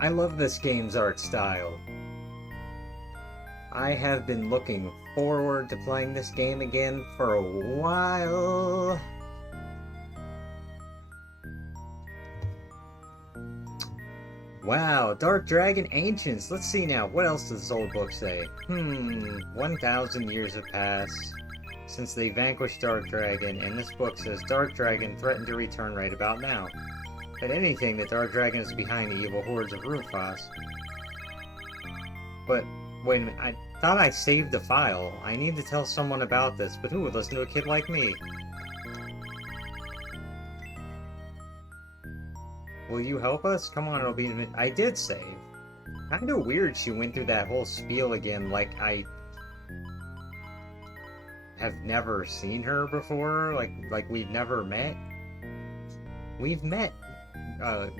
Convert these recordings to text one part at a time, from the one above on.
I love this game's art style. I have been looking forward to playing this game again for a while. Wow, Dark Dragon Ancients. Let's see now. What else does this old book say? 1,000 years have passed since they vanquished Dark Dragon, and this book says Dark Dragon threatened to return right about now. If anything, the Dark Dragon is behind the evil hordes of Rufus. But, wait a minute, I thought I saved the file. I need to tell someone about this, but who would listen to a kid like me? Will you help us? Come on, it'll be... I did save. Kinda weird she went through that whole spiel again, like I have never seen her before, like we've never met. We've met,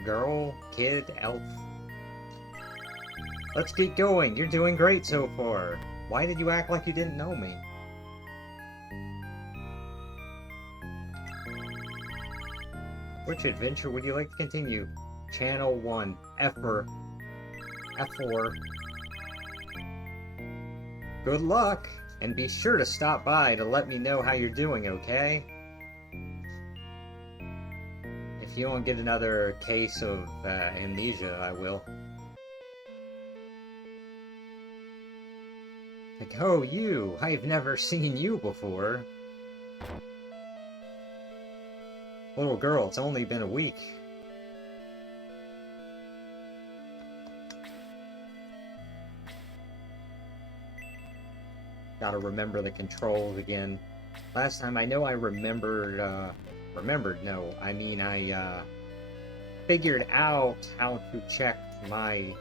girl, kid, elf. Let's get going. You're doing great so far. Why did you act like you didn't know me? Which adventure would you like to continue? Channel 1, F4. Good luck, and be sure to stop by to let me know how you're doing, okay? If you don't get another case of amnesia, I will. Like, oh, you! I've never seen you before. Little girl, it's only been a week. Gotta remember the controls again. Last time I know I remembered, no, I mean I, figured out how to check my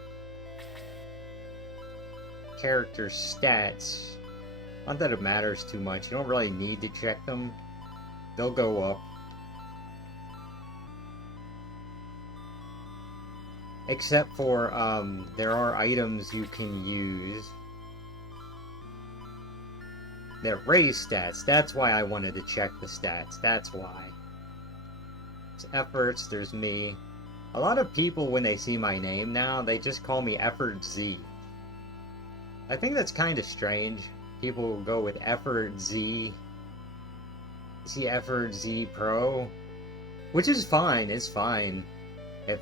character's stats. Not that it matters too much, you don't really need to check them. They'll go up. Except for, there are items you can use that raise stats. That's why I wanted to check the stats. That's why. There's efforts, there's me. A lot of people, when they see my name now, they just call me Effort Z. I think that's kind of strange. People will go with Effort Z. See Effort Z Pro. Which is fine, it's fine. If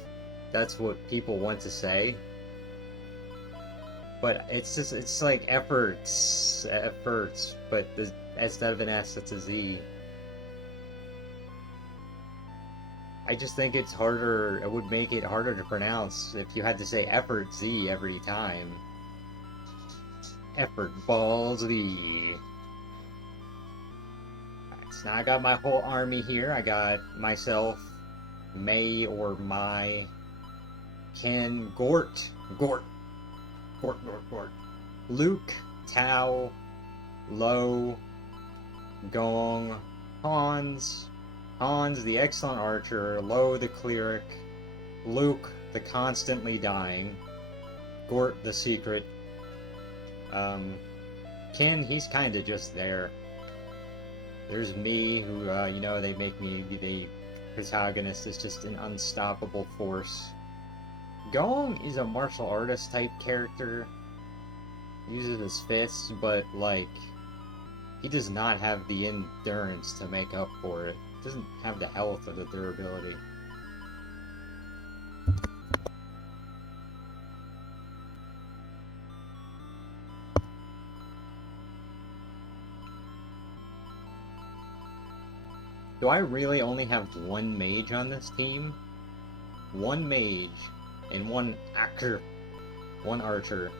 that's what people want to say. But it's just, it's like efforts, but instead of an S, it's a Z. I just think it's harder, it would make it harder to pronounce if you had to say Effort Z every time. Effort Ball Z. Alright, so now I got my whole army here. I got myself, May or My, Ken, Gort, Luke, Tao, Lo, Gong, Hans, the excellent archer, Lo, the cleric, Luke, the constantly dying, Gort, the secret, Ken, he's kinda just there. There's me, who, you know, they make me the protagonist is just an unstoppable force. Gong is a martial artist type character. Uses his fists, but, like, he does not have the endurance to make up for it. Doesn't have the health or the durability. Do I really only have one mage on this team? One mage and one archer. One archer.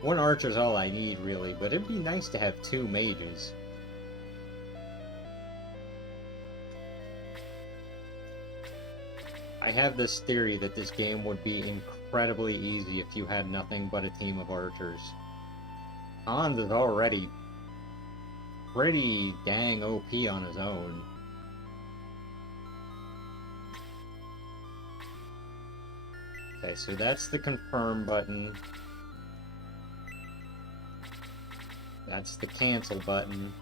One archer's all I need, really, but it'd be nice to have two mages. I have this theory that this game would be incredibly easy if you had nothing but a team of archers. Hans is already pretty dang OP on his own. Okay, so that's the confirm button. That's the cancel button.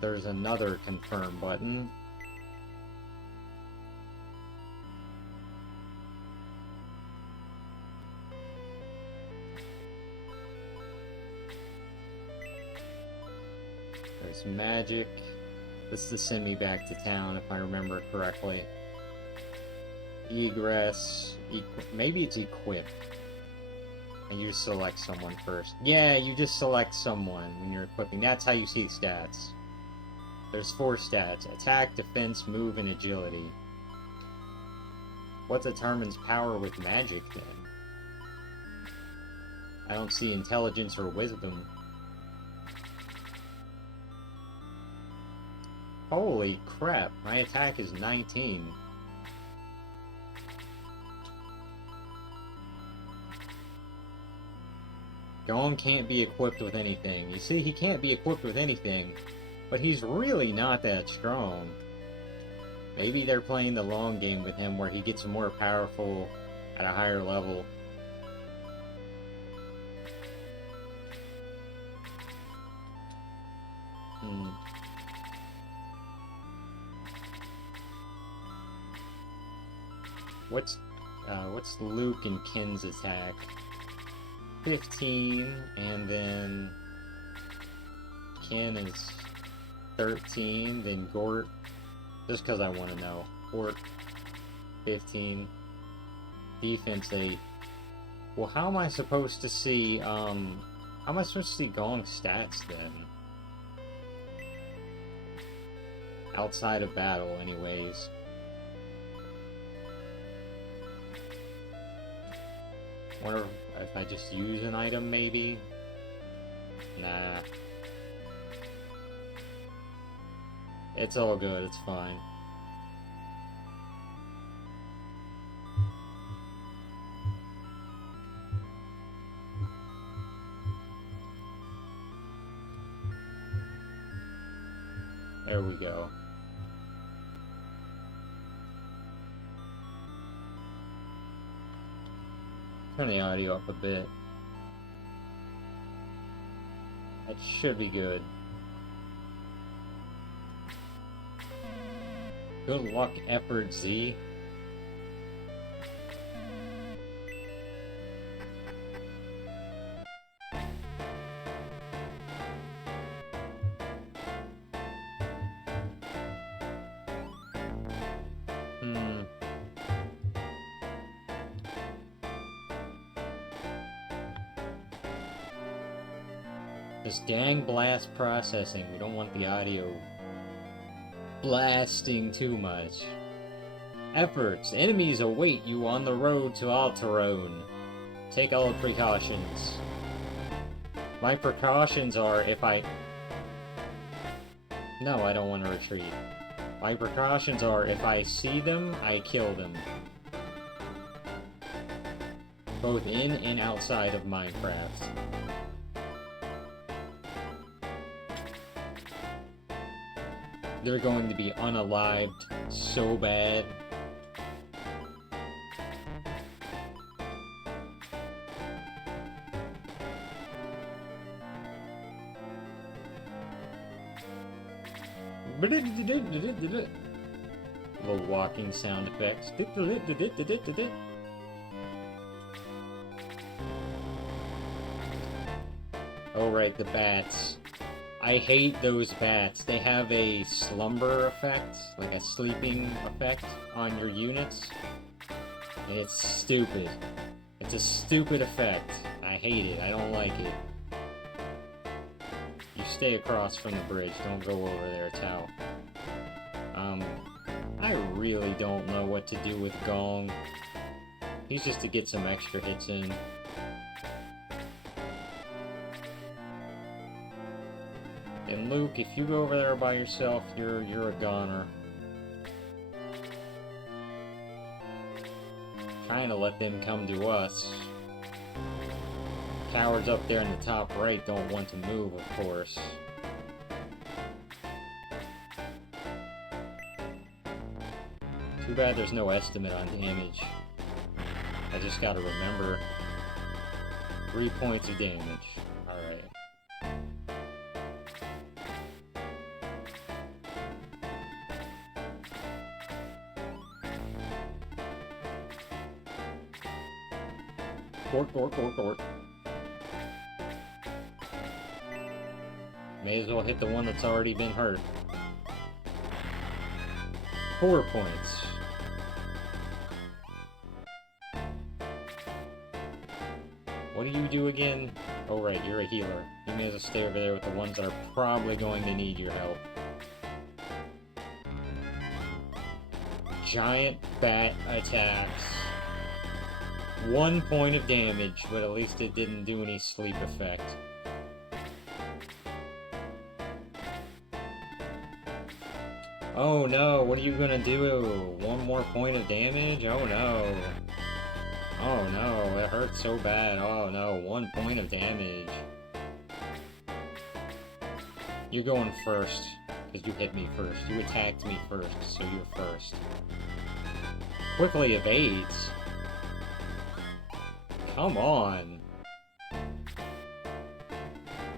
There's another confirm button. There's magic. This is to send me back to town, if I remember correctly. Egress. Maybe it's equip. And you just select someone first. Yeah, you just select someone when you're equipping. That's how you see stats. There's 4 stats. Attack, defense, move, and agility. What determines power with magic, then? I don't see intelligence or wisdom. Holy crap, my attack is 19. Gong can't be equipped with anything. You see, he can't be equipped with anything, but he's really not that strong. Maybe they're playing the long game with him where he gets more powerful at a higher level. What's Luke and Ken's attack? 15, and then Ken is 13, then Gort, just because I want to know. Gort, 15, defense 8. Well, how am I supposed to see, Gong's stats then? Outside of battle, anyways. Wonder if I just use an item, maybe? Nah. It's all good, it's fine. There we go. Turn the audio up a bit. That should be good. Good luck, effort, Z. Just gang blast processing. We don't want the audio blasting too much. Efforts. Enemies await you on the road to Alterone. Take all precautions. My precautions are if I... No, I don't want to retreat. My precautions are if I see them, I kill them. Both in and outside of Minecraft. They're going to be unalived so bad. Little walking sound effects. Oh right, the bats. I hate those bats. They have a slumber effect, like a sleeping effect on your units. And it's stupid. It's a stupid effect. I hate it. I don't like it. You stay across from the bridge. Don't go over there. It's out. I really don't know what to do with Gong. He's just to get some extra hits in. And Luke, if you go over there by yourself, you're a goner. Trying to let them come to us. Cowards up there in the top right don't want to move, of course. Too bad there's no estimate on damage. I just gotta remember 3 points of damage. Alright. Gort. May as well hit the one that's already been hurt. 4 points. What do you do again? Oh right, you're a healer. You may as well stay over there with the ones that are probably going to need your help. Giant bat attacks. 1 point of damage, but at least it didn't do any sleep effect. Oh no, what are you gonna do? 1 more point of damage? Oh no. Oh no, it hurts so bad. Oh no, 1 point of damage. You're going first, because you hit me first. You attacked me first, so you're first. Quickly evades. Come on.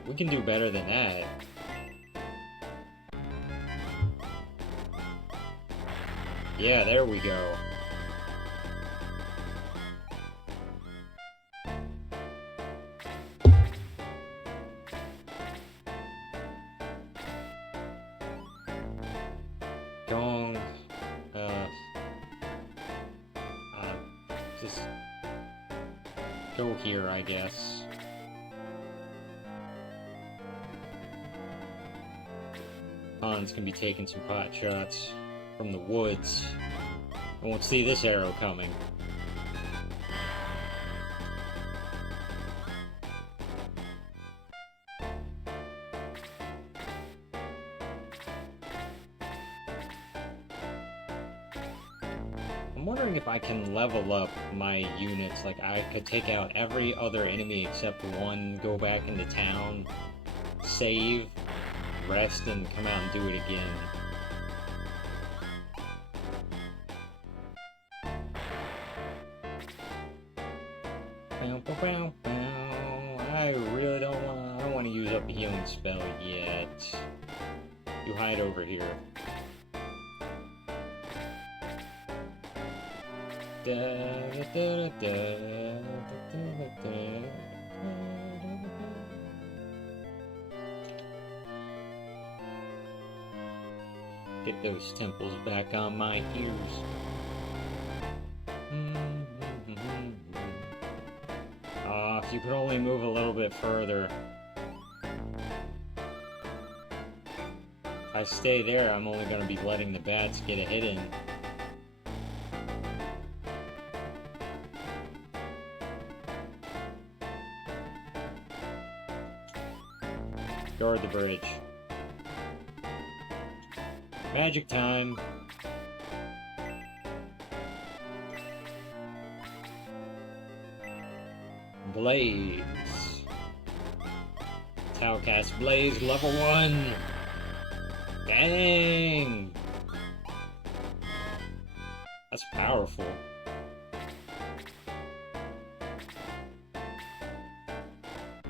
We can do better than that. Yeah, there we go. Gong. Just go here, I guess. Hans can be taking some pot shots from the woods. I won't see this arrow coming. I'm wondering if I can level up my units. Like, I could take out every other enemy except one, go back into town, save, rest, and come out and do it again. I really don't want to use up a healing spell yet. You hide over here. Get those temples back on my ears. If you could only move a little bit further. If I stay there, I'm only going to be letting the bats get a hit in. Guard the bridge. Magic time. Blaze. Tau cast Blaze level 1. Dang. That's powerful.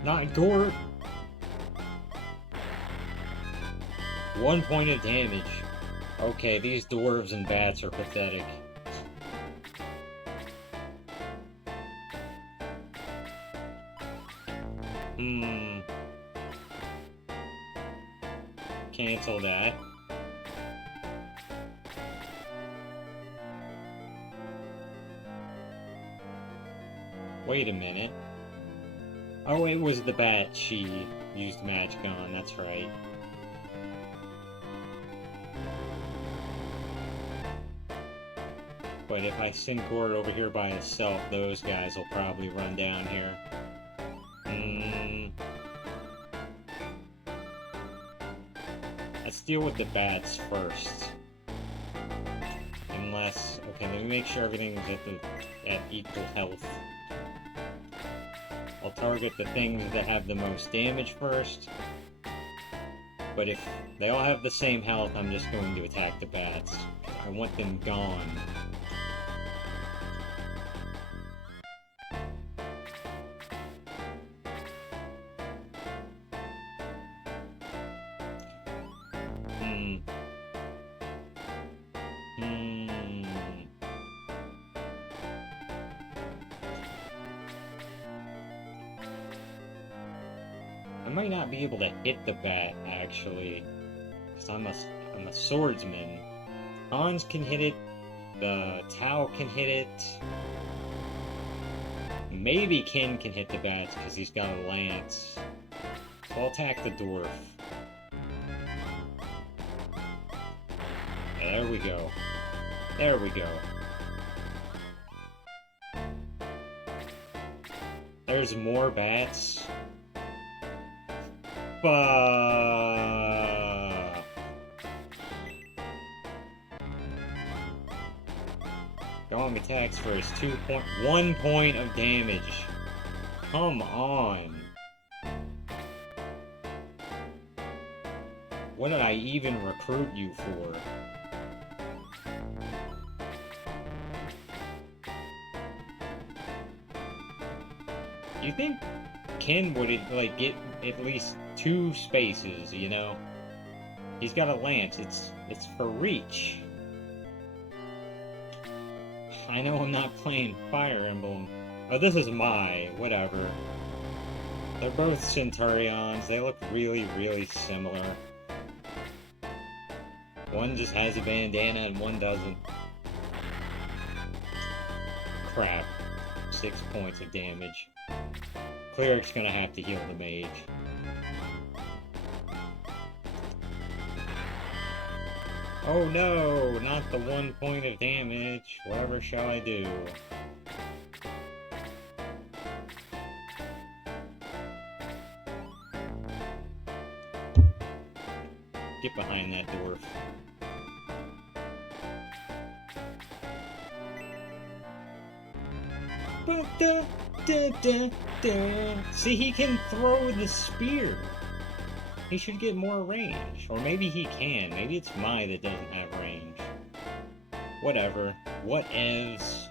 Not Gort. 1 point of damage. Okay, these dwarves and bats are pathetic. Cancel that. Wait a minute. Oh, it was the bat she used magic on, that's right. But if I send Gord over here by himself, those guys will probably run down here. Let's deal with the bats first. Unless... Okay, let me make sure everything's at equal health. I'll target the things that have the most damage first. But if they all have the same health, I'm just going to attack the bats. I want them gone. might not be able to hit the bat, actually. Because I'm a swordsman. Hans can hit it. The Tau can hit it. Maybe Ken can hit the bats because he's got a lance. So I'll attack the dwarf. There we go. There we go. There's more bats. Fuck. Gong attacks for his 1 point of damage. Come on. What did I even recruit you for? You think Ken would, like, get at least 2 spaces, you know? He's got a lance. It's for reach. I know I'm not playing Fire Emblem. Oh, this is whatever. They're both Centurions. They look really, really similar. One just has a bandana and one doesn't. Crap. 6 points of damage. Cleric's gonna have to heal the mage. Oh no, not the 1 point of damage. Whatever shall I do? Get behind that dwarf. See, he can throw the spear. He should get more range. Or maybe he can. Maybe it's Mai that doesn't have range. Whatever. Whatevs.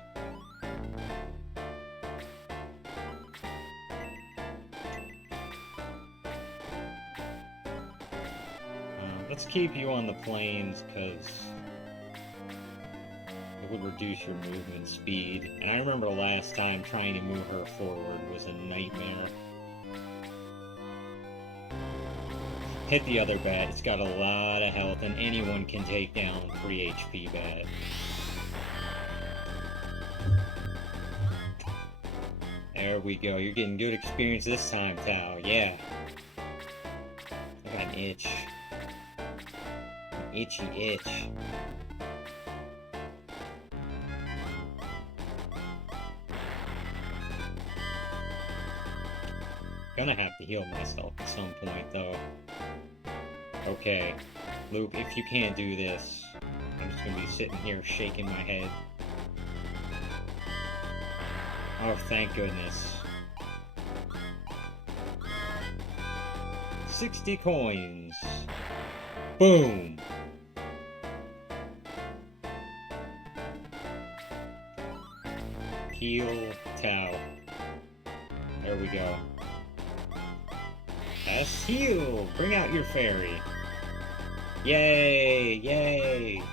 Let's keep you on the plains, because it would reduce your movement speed. And I remember the last time trying to move her forward was a nightmare. Hit the other bat. It's got a lot of health, and anyone can take down 3 HP bat. There we go. You're getting good experience this time, Tau. Yeah. I got an itch. An itchy itch. Gonna have to heal myself at some point, though. Okay, Luke, if you can't do this, I'm just gonna be sitting here shaking my head. Oh, thank goodness. 60 coins. Boom! Heal Tau. There we go. Yes, heal! Bring out your fairy. Yay! Yay!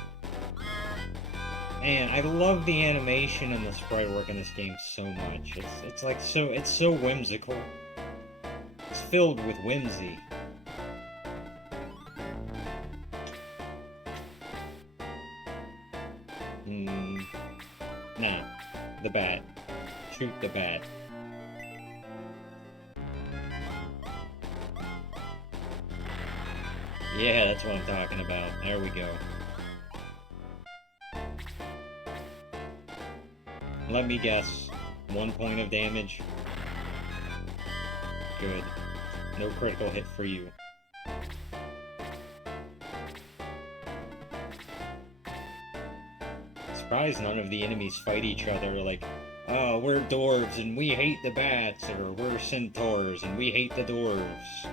Man, I love the animation and the sprite work in this game so much. It's so whimsical. It's filled with whimsy. Nah. The bat. Shoot the bat. Yeah, that's what I'm talking about. There we go. Let me guess. 1 point of damage. Good. No critical hit for you. Surprised none of the enemies fight each other like, oh, we're dwarves and we hate the bats, or we're centaurs and we hate the dwarves.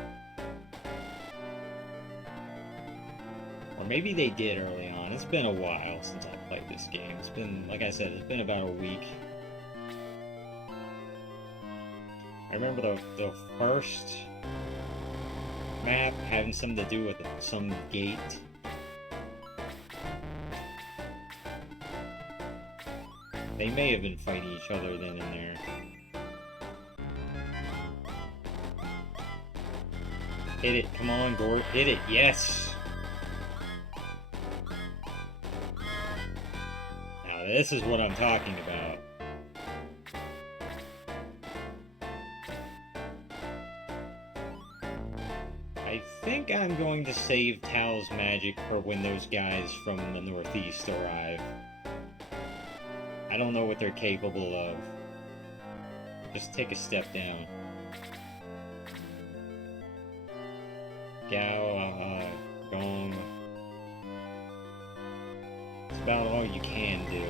Or maybe they did early on. It's been a while since I played this game. It's been, like I said, it's been about a week. I remember the first map having something to do with some gate. They may have been fighting each other then and there. Hit it. Come on, Gort. Hit it. Yes. Now this is what I'm talking about. I think I'm going to save Tal's magic for when those guys from the northeast arrive. I don't know what they're capable of. Just take a step down. Gao, Gong. It's about all you can do.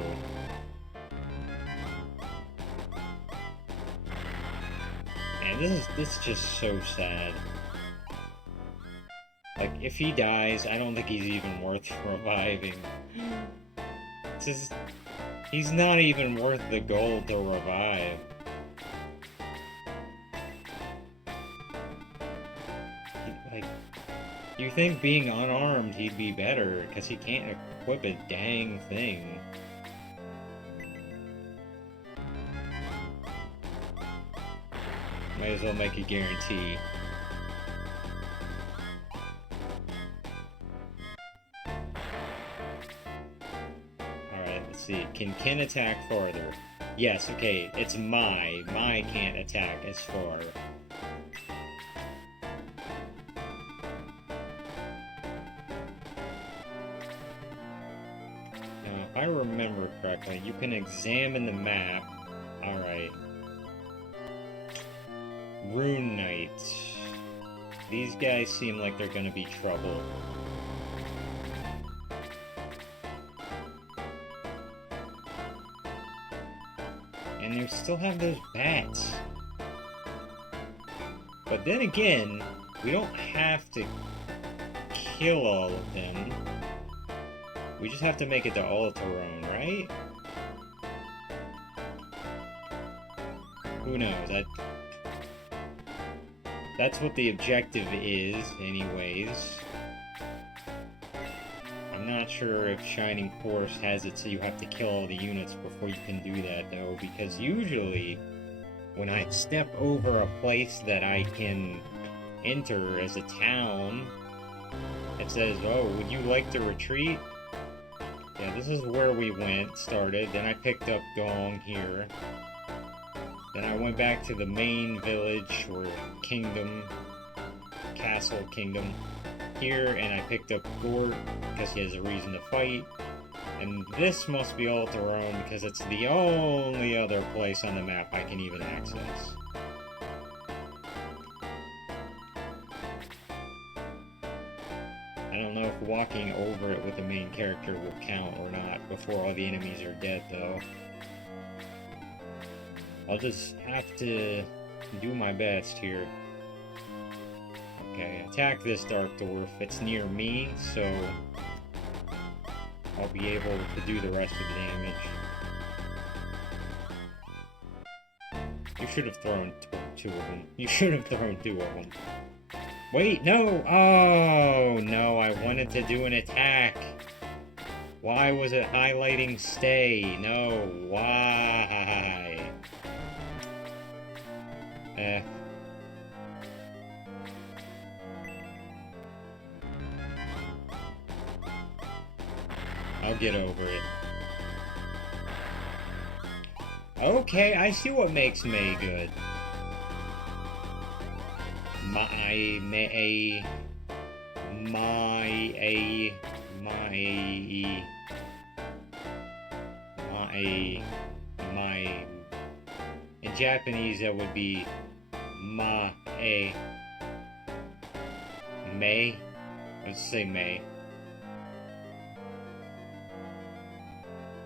And this is just so sad. Like, if he dies, I don't think he's even worth reviving. It's just, he's not even worth the gold to revive. Like, you think being unarmed he'd be better, because he can't equip a dang thing. Might as well make a guarantee. See, can Ken attack farther? Yes, okay, it's Mai. Mai can't attack as far. Now, if I remember correctly, you can examine the map. Alright. Rune Knight. These guys seem like they're gonna be trouble. And they still have those bats. But then again, we don't have to kill all of them. We just have to make it to Alterone, right? Who knows? That's what the objective is, anyways. I'm not sure if Shining Force has it so you have to kill all the units before you can do that, though, because usually when I step over a place that I can enter as a town, it says, oh, would you like to retreat? Yeah, this is where we started, then I picked up Gong here. Then I went back to the main village, or kingdom, castle kingdom, here, and I picked up Gort, because he has a reason to fight. And this must be Alterone, because it's the only other place on the map I can even access. I don't know if walking over it with the main character will count or not before all the enemies are dead, though. I'll just have to do my best here. Okay, attack this Dark Dwarf. It's near me, so I'll be able to do the rest of the damage. You should have thrown two of them. You should have thrown two of them. Wait, no! Oh, no, I wanted to do an attack. Why was it highlighting stay? No, why? I'll get over it. Okay, I see what makes May good. In Japanese, that would be May. Let's say May.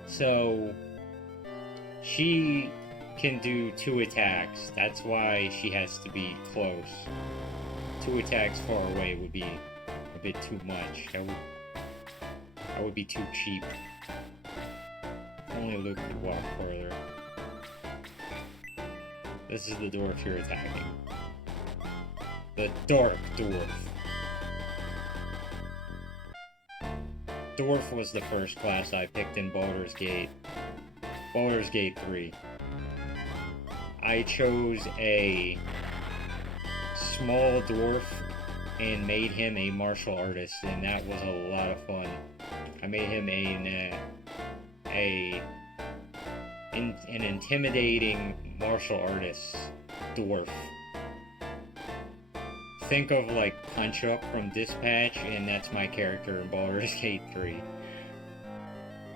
So she can do 2 attacks. That's why she has to be close. 2 attacks far away would be a bit too much. That would be too cheap. If only Luke could walk further. This is the dwarf you're attacking. The Dark Dwarf. Dwarf was the first class I picked in Baldur's Gate. Baldur's Gate 3. I chose a small dwarf and made him a martial artist, and that was a lot of fun. I made him an intimidating martial artist dwarf. Think of like Punch Up from Dispatch, and that's my character in Baldur's Gate 3.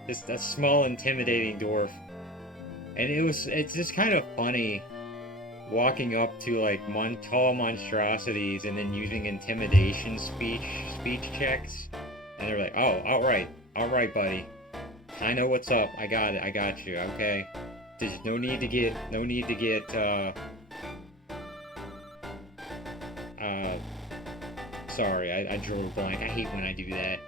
Just a small, intimidating dwarf. And it's just kind of funny walking up to like tall monstrosities and then using intimidation speech checks. And they're like, oh, alright, buddy. I know what's up. I got it. I got you. Okay. There's no need to get sorry, I drew a blank. I hate when I do that.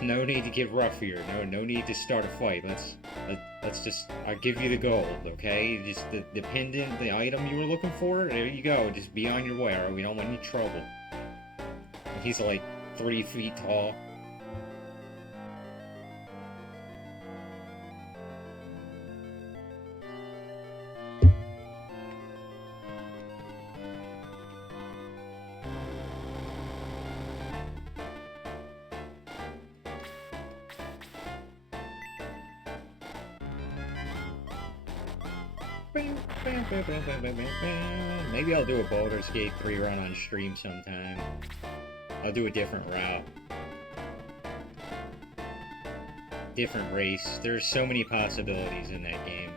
No need to get rough here. No need to start a fight. Let's just, I'll give you the gold, okay? Just the pendant, the item you were looking for, there you go. Just be on your way, alright? We don't want any trouble. He's like 3 feet tall. Maybe I'll do a Baldur's Gate 3 run on stream sometime. I'll do a different route. Different race. There's so many possibilities in that game.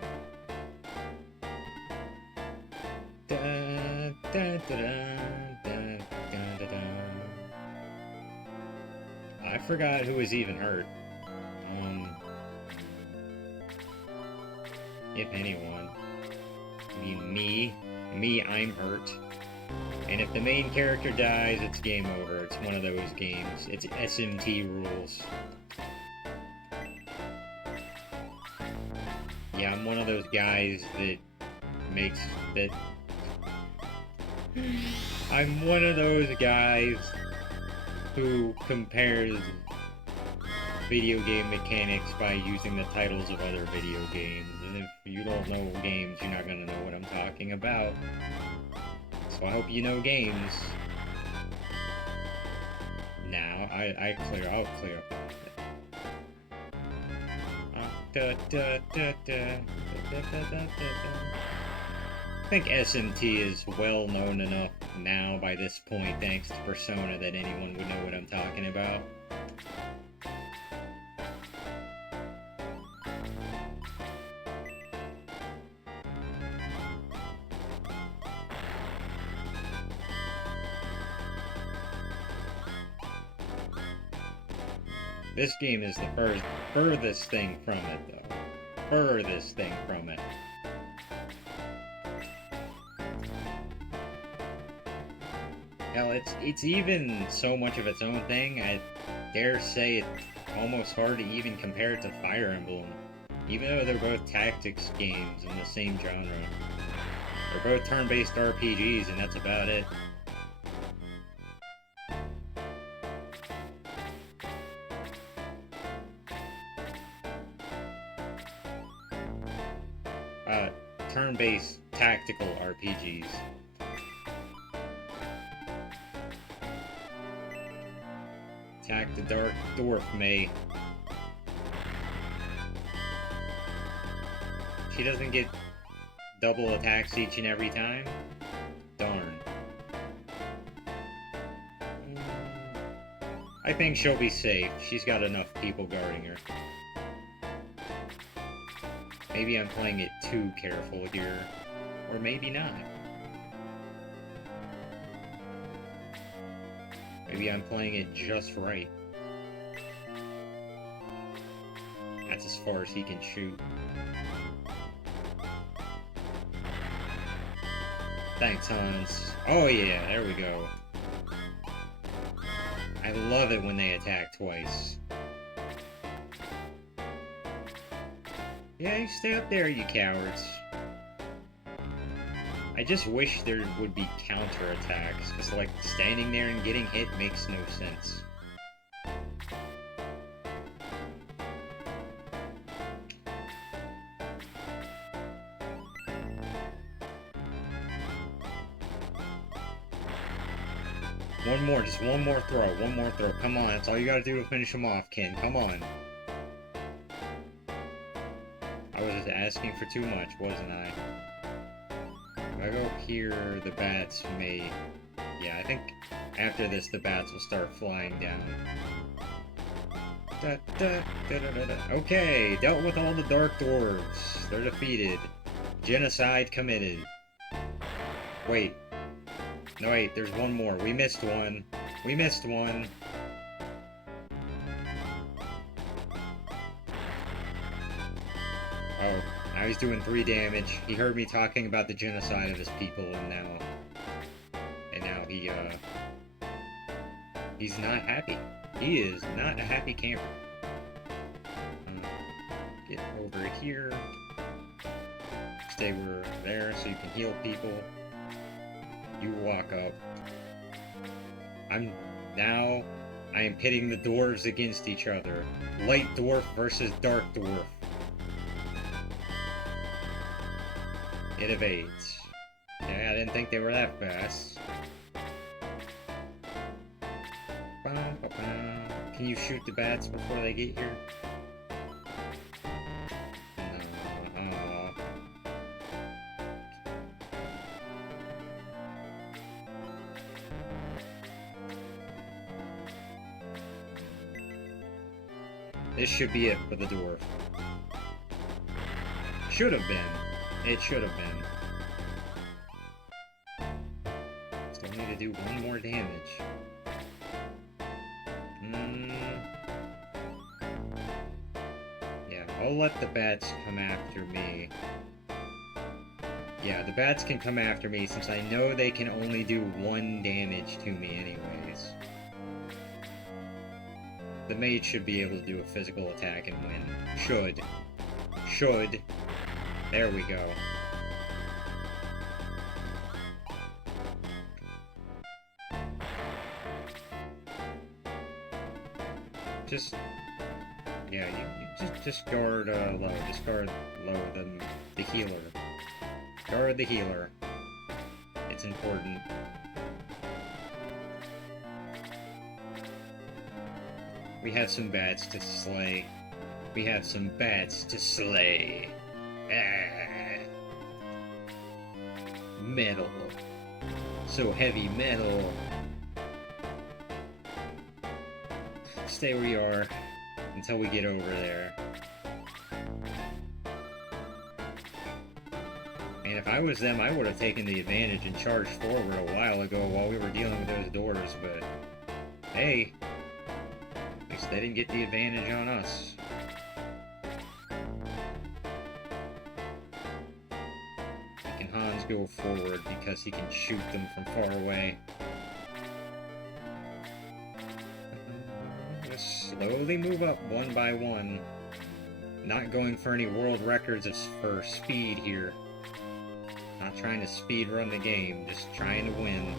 I forgot who was even hurt. If anyone. I mean, me, I'm hurt. And if the main character dies, it's game over. It's one of those games. It's SMT rules. Yeah, I'm one of those guys that makes that... I'm one of those guys who compares video game mechanics by using the titles of other video games. And if you don't know games, you're not gonna know what I'm talking about. So I hope you know games. Now, I'll clear up I think SMT is well known enough now by this point, thanks to Persona, that anyone would know what I'm talking about. This game is the furthest thing from it, though. Furthest thing from it. Hell, it's even so much of its own thing, I dare say it's almost hard to even compare it to Fire Emblem. Even though they're both tactics games in the same genre. They're both turn-based RPGs, and that's about it. Turn-based tactical RPGs. Attack the Dark Dwarf, May. She doesn't get double attacks each and every time? Darn. I think she'll be safe. She's got enough people guarding her. Maybe I'm playing it too careful here. Or maybe not. Maybe I'm playing it just right. That's as far as he can shoot. Thanks, Hans. Oh yeah, there we go. I love it when they attack twice. Yeah, you stay up there, you cowards. I just wish there would be counterattacks, because like standing there and getting hit makes no sense. One more, just one more throw, one more throw. Come on, that's all you gotta do to finish him off, Ken. Come on. I was just asking for too much, wasn't I? If I go here, the bats may... Yeah, I think after this, the bats will start flying down. Okay, dealt with all the Dark Dwarves. They're defeated. Genocide committed. Wait. No, wait, there's one more. We missed one. We missed one. Oh, now he's doing 3 damage. He heard me talking about the genocide of his people, and now he's not happy. He is not a happy camper. Get over here. Stay over there so you can heal people. You walk up. I am pitting the dwarves against each other. Light dwarf versus dark dwarf. It evades. Yeah, I didn't think they were that fast. Can you shoot the bats before they get here? No. This should be it for the dwarf. Should have been. It should have been. Still need to do one more damage. Yeah, I'll let the bats come after me. Yeah, the bats can come after me since I know they can only do 1 damage to me anyways. The mage should be able to do a physical attack and win. Should. Should. There we go. Yeah, you just guard low. Just guard low the healer. Guard the healer. It's important. We have some bats to slay. We have some bats to slay. Metal. So heavy metal. Stay where you are until we get over there. And if I was them, I would have taken the advantage and charged forward a while ago while we were dealing with those doors, but hey, at least they didn't get the advantage on us. Can Hans go forward because he can shoot them from far away? Slowly move up one by one. Not going for any world records for speed here. Not trying to speed run the game, just trying to win.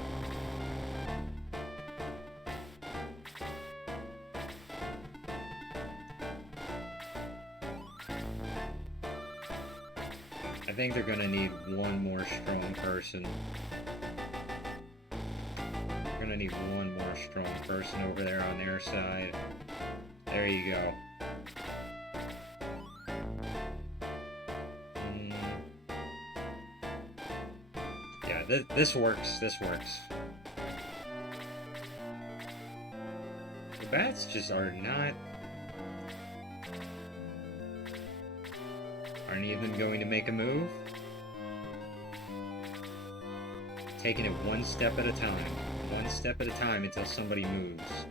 I think they're gonna need one more strong person. They're gonna need one more strong person over there on their side. There you go. Yeah, this works. This works. The bats just aren't even going to make a move. Taking it one step at a time. One step at a time until somebody moves.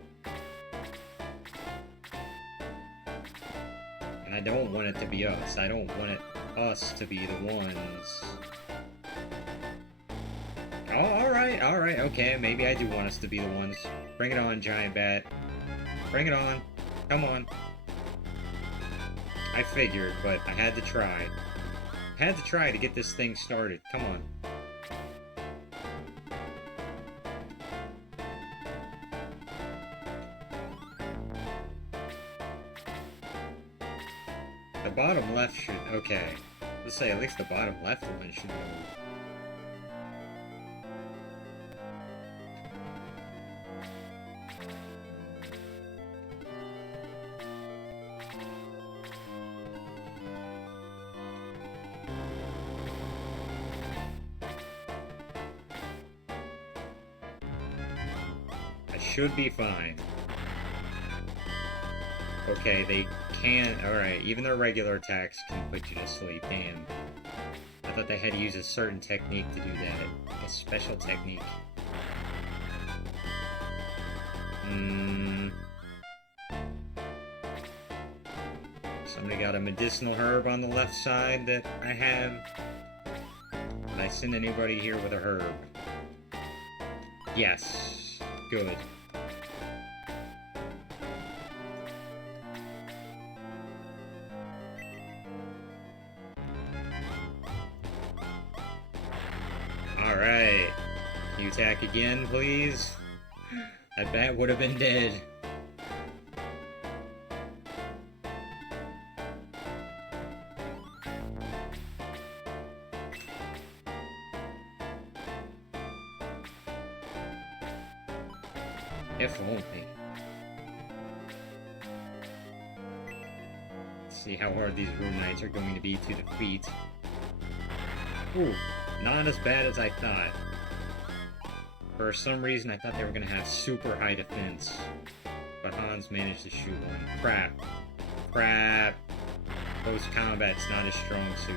And I don't want it to be us. I don't want us to be the ones. Oh, alright, okay, maybe I do want us to be the ones. Bring it on, giant bat. Bring it on. Come on. I figured, but I had to try. Had to try to get this thing started. Come on. The bottom left should... Okay. Let's say at least the bottom left one should move. should be fine. Okay, they can't... Alright, even their regular attacks can put you to sleep. Damn. I thought they had to use a certain technique to do that. Like a special technique. Somebody got a medicinal herb on the left side that I have. Did I send anybody here with a herb? Yes. Good. Alright. Can you attack again, please? That bat would have been dead. If only. Let's see how hard these Rune Knights are going to be to defeat. Ooh, not as bad as I thought. For some reason, I thought they were going to have super high defense. But Hans managed to shoot one. Crap. Crap. Close combat's not his strong suit.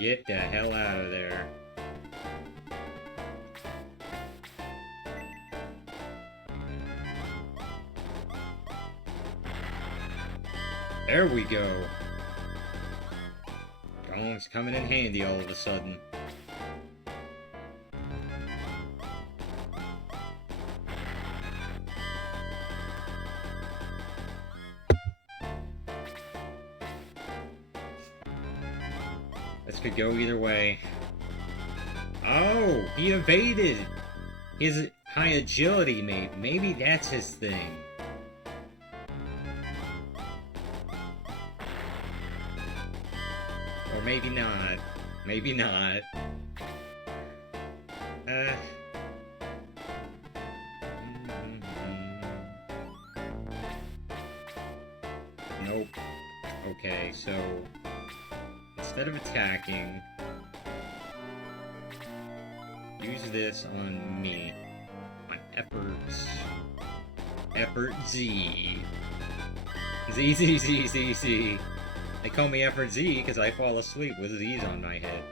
Get the hell out of there. There we go. Gong's coming in handy all of a sudden. This could go either way. Oh, he evaded! His high agility, maybe that's his thing. Or maybe not. Maybe not. Nope. Okay, so instead of attacking, use this on me. On efforts. Effort Z. Z, Z, Z, Z, Z. They call me Effort Z because I fall asleep with Z's on my head.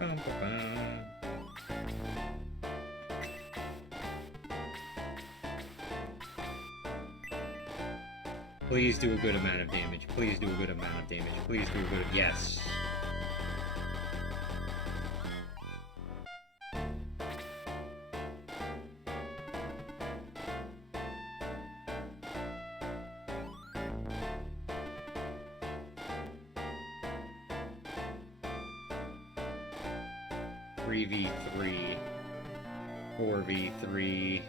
Bum, bum, bum. Please do a good amount of damage. Please do a good amount of damage. Please do a good... Yes. Three v 3, 4v3.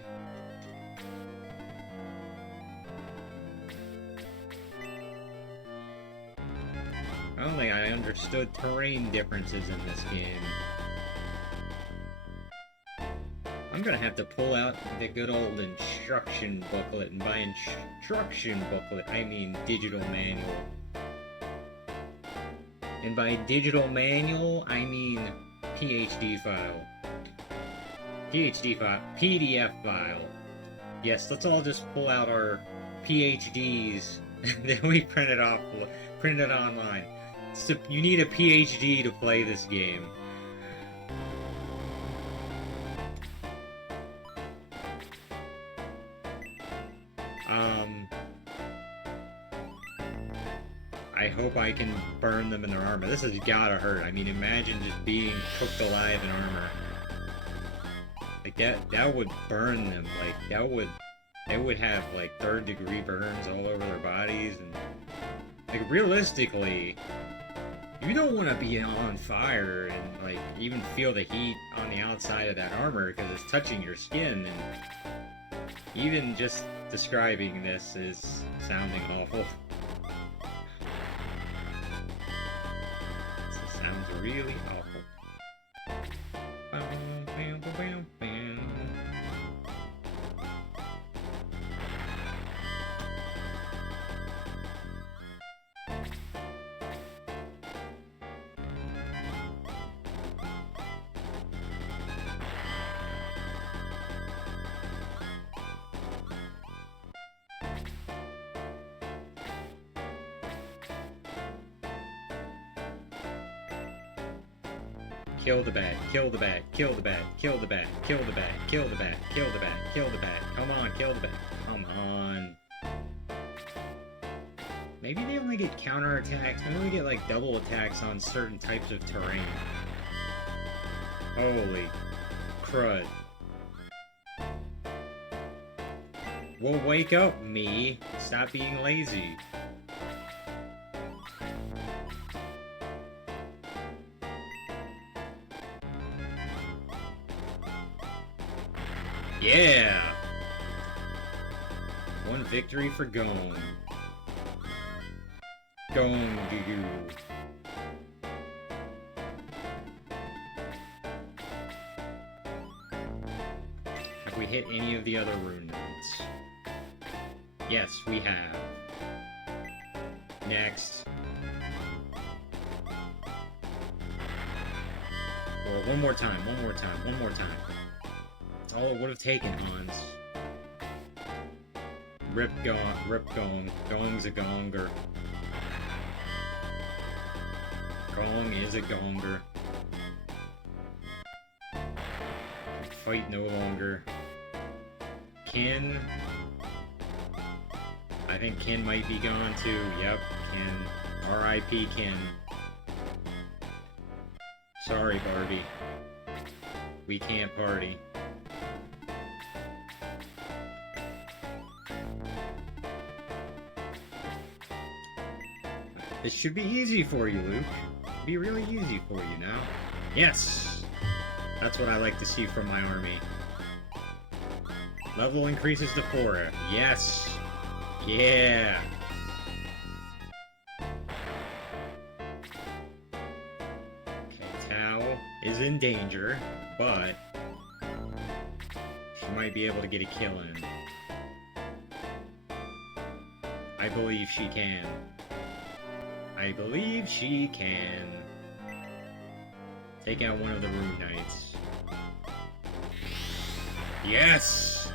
Only I understood terrain differences in this game. I'm gonna have to pull out the good old instruction booklet, and by instruction booklet, I mean digital manual. And by digital manual, I mean PhD file. PhD file. PDF file. Yes, let's all just pull out our PhDs that we printed online. So you need a PhD to play this game. I hope I can burn them in their armor. This has gotta hurt. I mean, imagine just being cooked alive in armor. Like, that would burn them. Like, they would have, like, 3rd-degree burns all over their bodies, and... Like, realistically, you don't want to be on fire and, like, even feel the heat on the outside of that armor, because it's touching your skin, and... Even just describing this is sounding awful. Sounds really awful. Kill the bat, kill the bat, kill the bat, kill the bat, kill the bat, kill the bat, kill the bat, kill the bat. Come on, kill the bat. Come on. Maybe they only get counterattacks. Maybe they get like double attacks on certain types of terrain. Holy crud. Well, wake up, me. Stop being lazy. Yeah! One victory for Gong. Gong Goo. Have we hit any of the other rune notes? Yes, we have. Next. Or one more time, one more time, one more time. That's all it would have taken, Hans. Rip Gong. Gong's a gonger. Gong is a gonger. Fight no longer. Ken. I think Ken might be gone too. Yep, Ken. R.I.P. Ken. Sorry, Barbie. We can't party. This should be easy for you, Luke. Be really easy for you now. Yes! That's what I like to see from my army. Level increases to 4. Yes! Yeah! Okay, Tao is in danger, but she might be able to get a kill in. I believe she can. I believe she can. Take out one of the Rune Knights. Yes!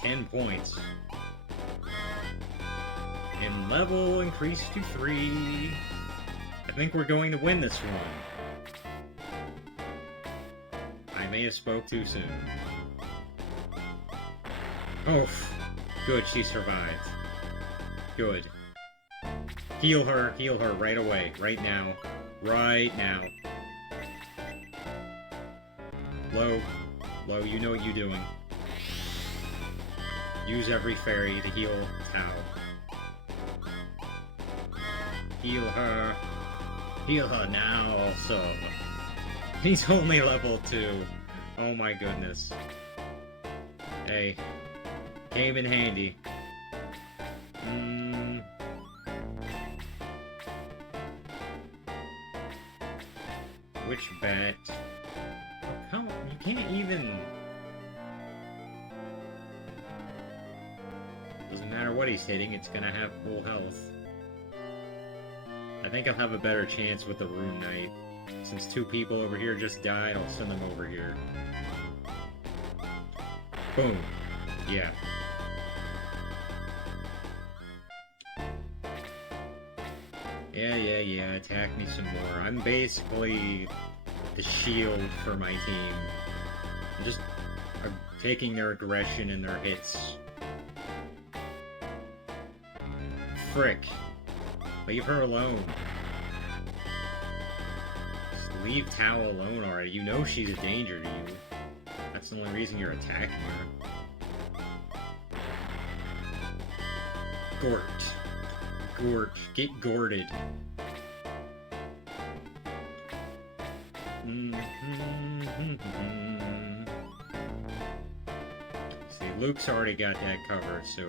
10 points. And level increased to 3. I think we're going to win this one. I may have spoke too soon. Oh, good, she survived. Good. Heal her right away, right now. Right now. Lo, you know what you're doing. Use every fairy to heal Tao. Heal her. Heal her now, also. He's only level 2. Oh my goodness. Hey. Came in handy. Which bat? Oh, come on, you can't even... Doesn't matter what he's hitting, it's gonna have full health. I think I'll have a better chance with the Rune Knight. Since 2 people over here just died, I'll send them over here. Boom. Yeah. Yeah, attack me some more. I'm basically the shield for my team. I'm just taking their aggression and their hits. Frick. Leave her alone. Just leave Tao alone already. You know she's a danger to you. That's the only reason you're attacking her. Gort. Get gourted. See, Luke's already got that covered, so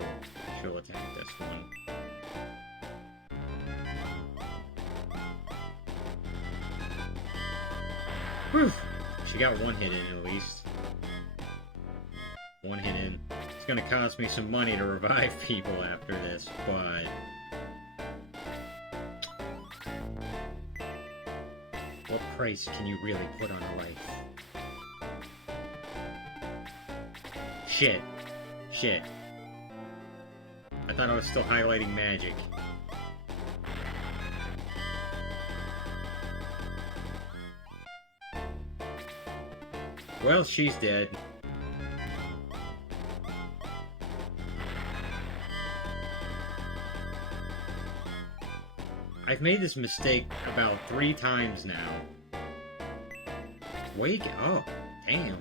she'll attack this one. Whew! She got one hit in at least. One hit in. It's gonna cost me some money to revive people after this, but... what price can you really put on a life? Shit. I thought I was still highlighting magic. Well, she's dead. I've made this mistake about 3 times now. Wake up. Damn.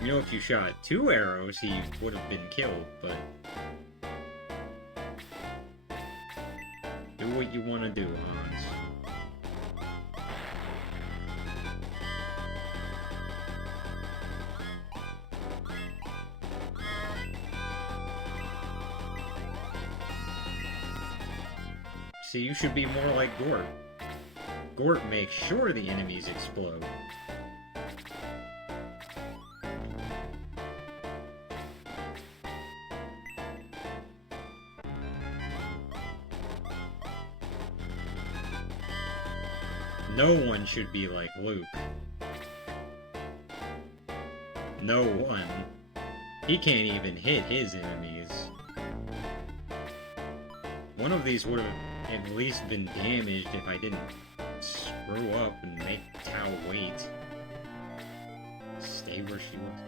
You know, if you shot 2 arrows, he would have been killed, but... do what you want to do, Hans. See, you should be more like Gort. Gort makes sure the enemies explode. No one should be like Luke. No one. He can't even hit his enemies. One of these would have at least been damaged if I didn't screw up and make Tao wait. Stay where she was.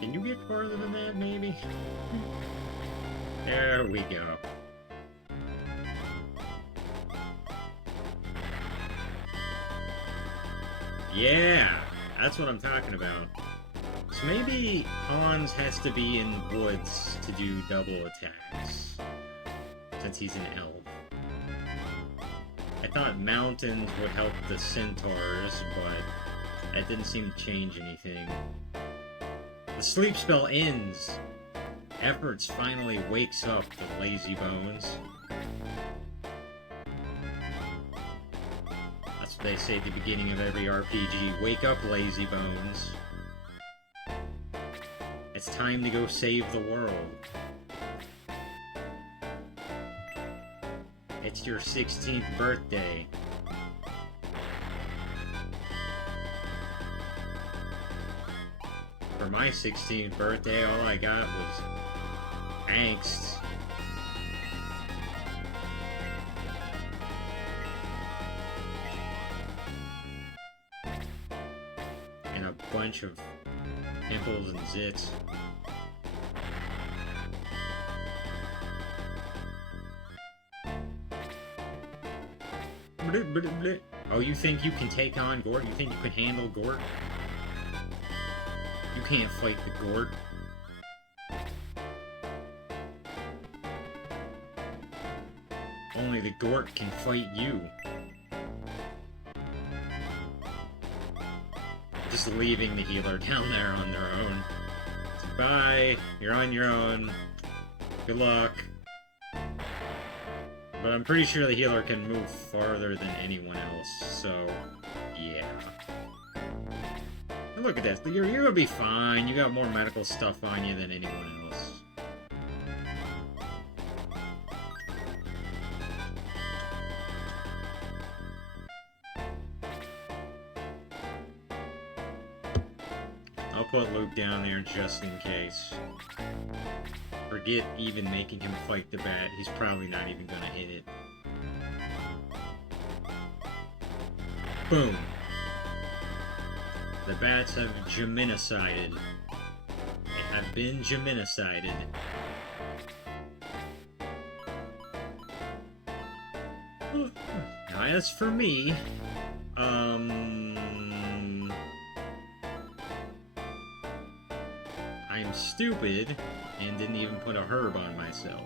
Can you get farther than that, maybe? There we go. Yeah, that's what I'm talking about. So maybe Hans has to be in woods to do double attacks, since he's an elf. I thought mountains would help the centaurs, but that didn't seem to change anything. The sleep spell ends. Efforts finally wakes up the lazy bones. That's what they say at the beginning of every RPG. Wake up, lazy bones. It's time to go save the world. It's your 16th birthday. For my 16th birthday, all I got was angst. And a bunch of pimples and zits. Oh, you think you can take on Gort? You think you can handle Gort? You can't fight the Gort. Only the Gort can fight you. Just leaving the healer down there on their own. Bye, you're on your own. Good luck. But I'm pretty sure the healer can move farther than anyone else, so yeah. And look at this, you're gonna be fine. You got more medical stuff on you than anyone else. I'll put Luke down there just in case. Forget even making him fight the bat, he's probably not even gonna hit it. Boom. The bats have geminicided. They have been geminicided. Now as for me, I'm stupid and didn't even put a herb on myself.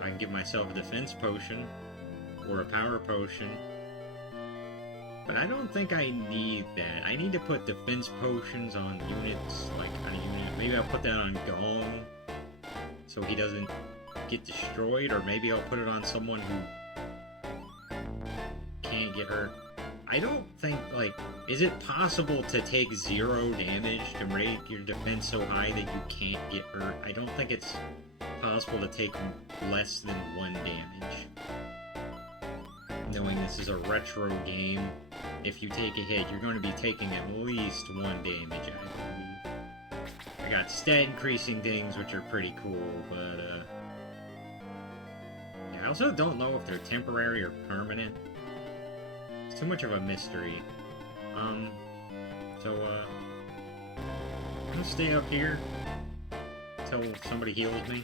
I can give myself a defense potion or a power potion, but I don't think I need that. I need to put defense potions on units, like on a unit. Maybe I'll put that on Gong so he doesn't get destroyed, or maybe I'll put it on someone who can't get hurt. I don't think, like, is it possible to take 0 damage to make your defense so high that you can't get hurt? I don't think it's possible to take less than 1 damage. knowing this is a retro game, if you take a hit, you're going to be taking at least 1 damage, I believe. I got stat increasing things, which are pretty cool, but, yeah, I also don't know if they're temporary or permanent. It's too much of a mystery. I'm gonna stay up here until somebody heals me.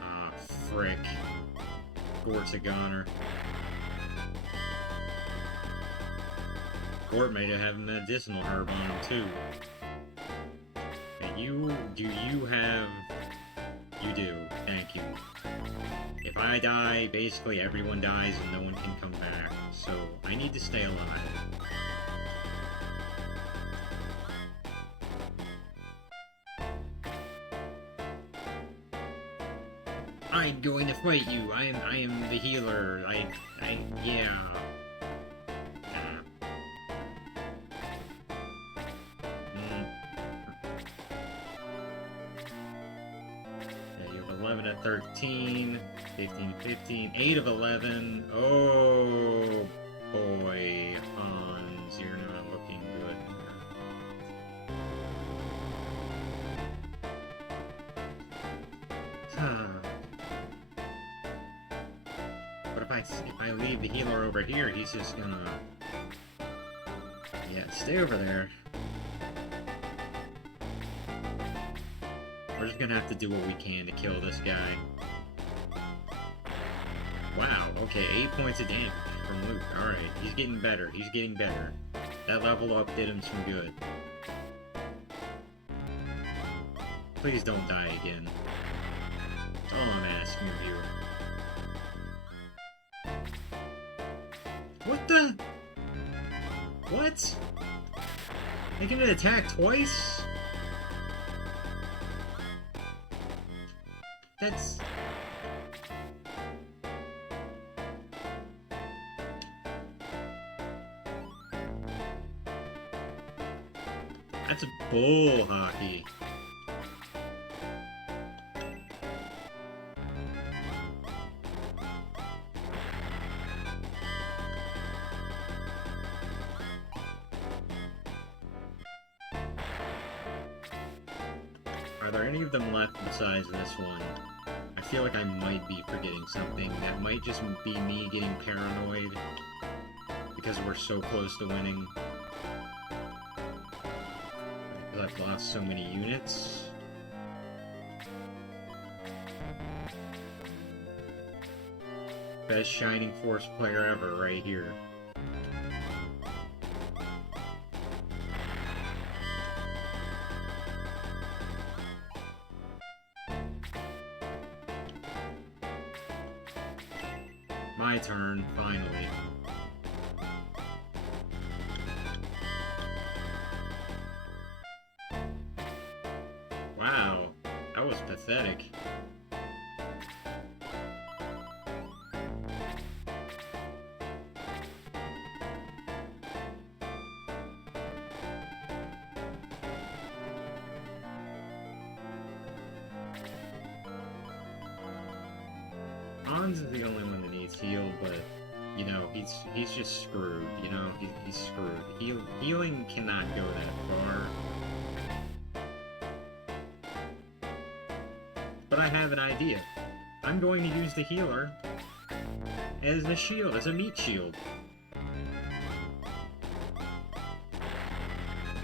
Ah, frick. Gort's a goner. Gort may have medicinal herb on him, too. And you have... You do. Thank you. If I die, basically everyone dies and no one can come back. So, I need to stay alive. I'm going to fight you. I am the healer. Yeah. Yeah, you have 11 at 13, 15, 15, 8 of 11. Oh, boy. Hans, you're not looking good. But if I leave the healer over here, he's just gonna... Yeah, stay over there. We're just gonna have to do what we can to kill this guy. Wow, okay, 8 points of damage from Luke. Alright, he's getting better, he's getting better. That level up did him some good. Please don't die again. That's all I'm asking of you. What the? What? They can attack twice? That's... That's bull hockey. Are there any of them left besides this one? I feel like I might be forgetting something. That might just be me getting paranoid because we're so close to winning. Because I've lost so many units. Best Shining Force player ever right here. My turn, finally. Wow, that was pathetic. Hans is the only one that needs healed, but, you know, he's just screwed, you know? He's screwed. Healing cannot go that far. But I have an idea. I'm going to use the healer as a shield, as a meat shield.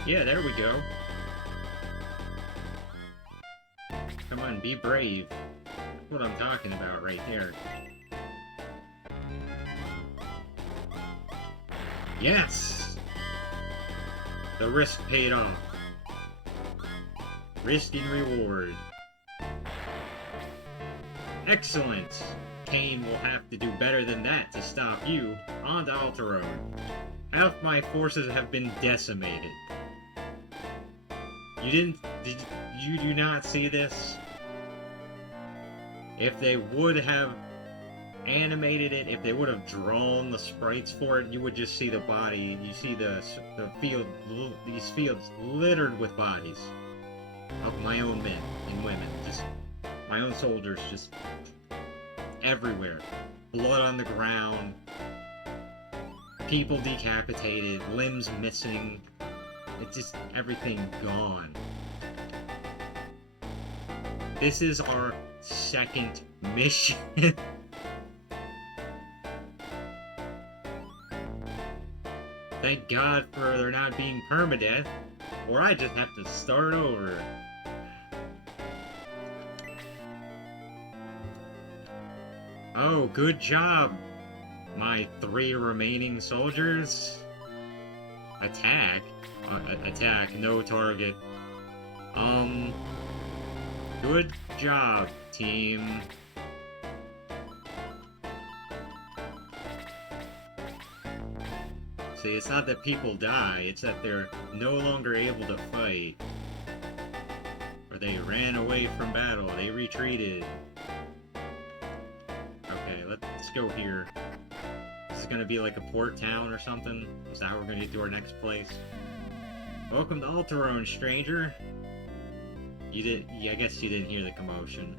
Yeah, there we go. Come on, be brave. That's what I'm talking about right there. Yes! The risk paid off. Risk and reward. Excellent! Kane will have to do better than that to stop you. On to Alterode. Half my forces have been decimated. You do not see this? If they would have animated it, if they would have drawn the sprites for it, you would just see the body. You see the field, these fields littered with bodies of my own men and women, just my own soldiers, just everywhere. blood on the ground, people decapitated, limbs missing. It's just everything gone. This is our second mission. Thank God for there not being permadeath, or I just have to start over. Oh, good job, my 3 remaining soldiers. Attack? Attack, no target. Good job, team. See, it's not that people die, it's that they're no longer able to fight. Or they ran away from battle, they retreated. Okay, let's go here. This is gonna be like a port town or something. Is that how we're gonna get to our next place? Welcome to Alterone, stranger. I guess you didn't hear the commotion.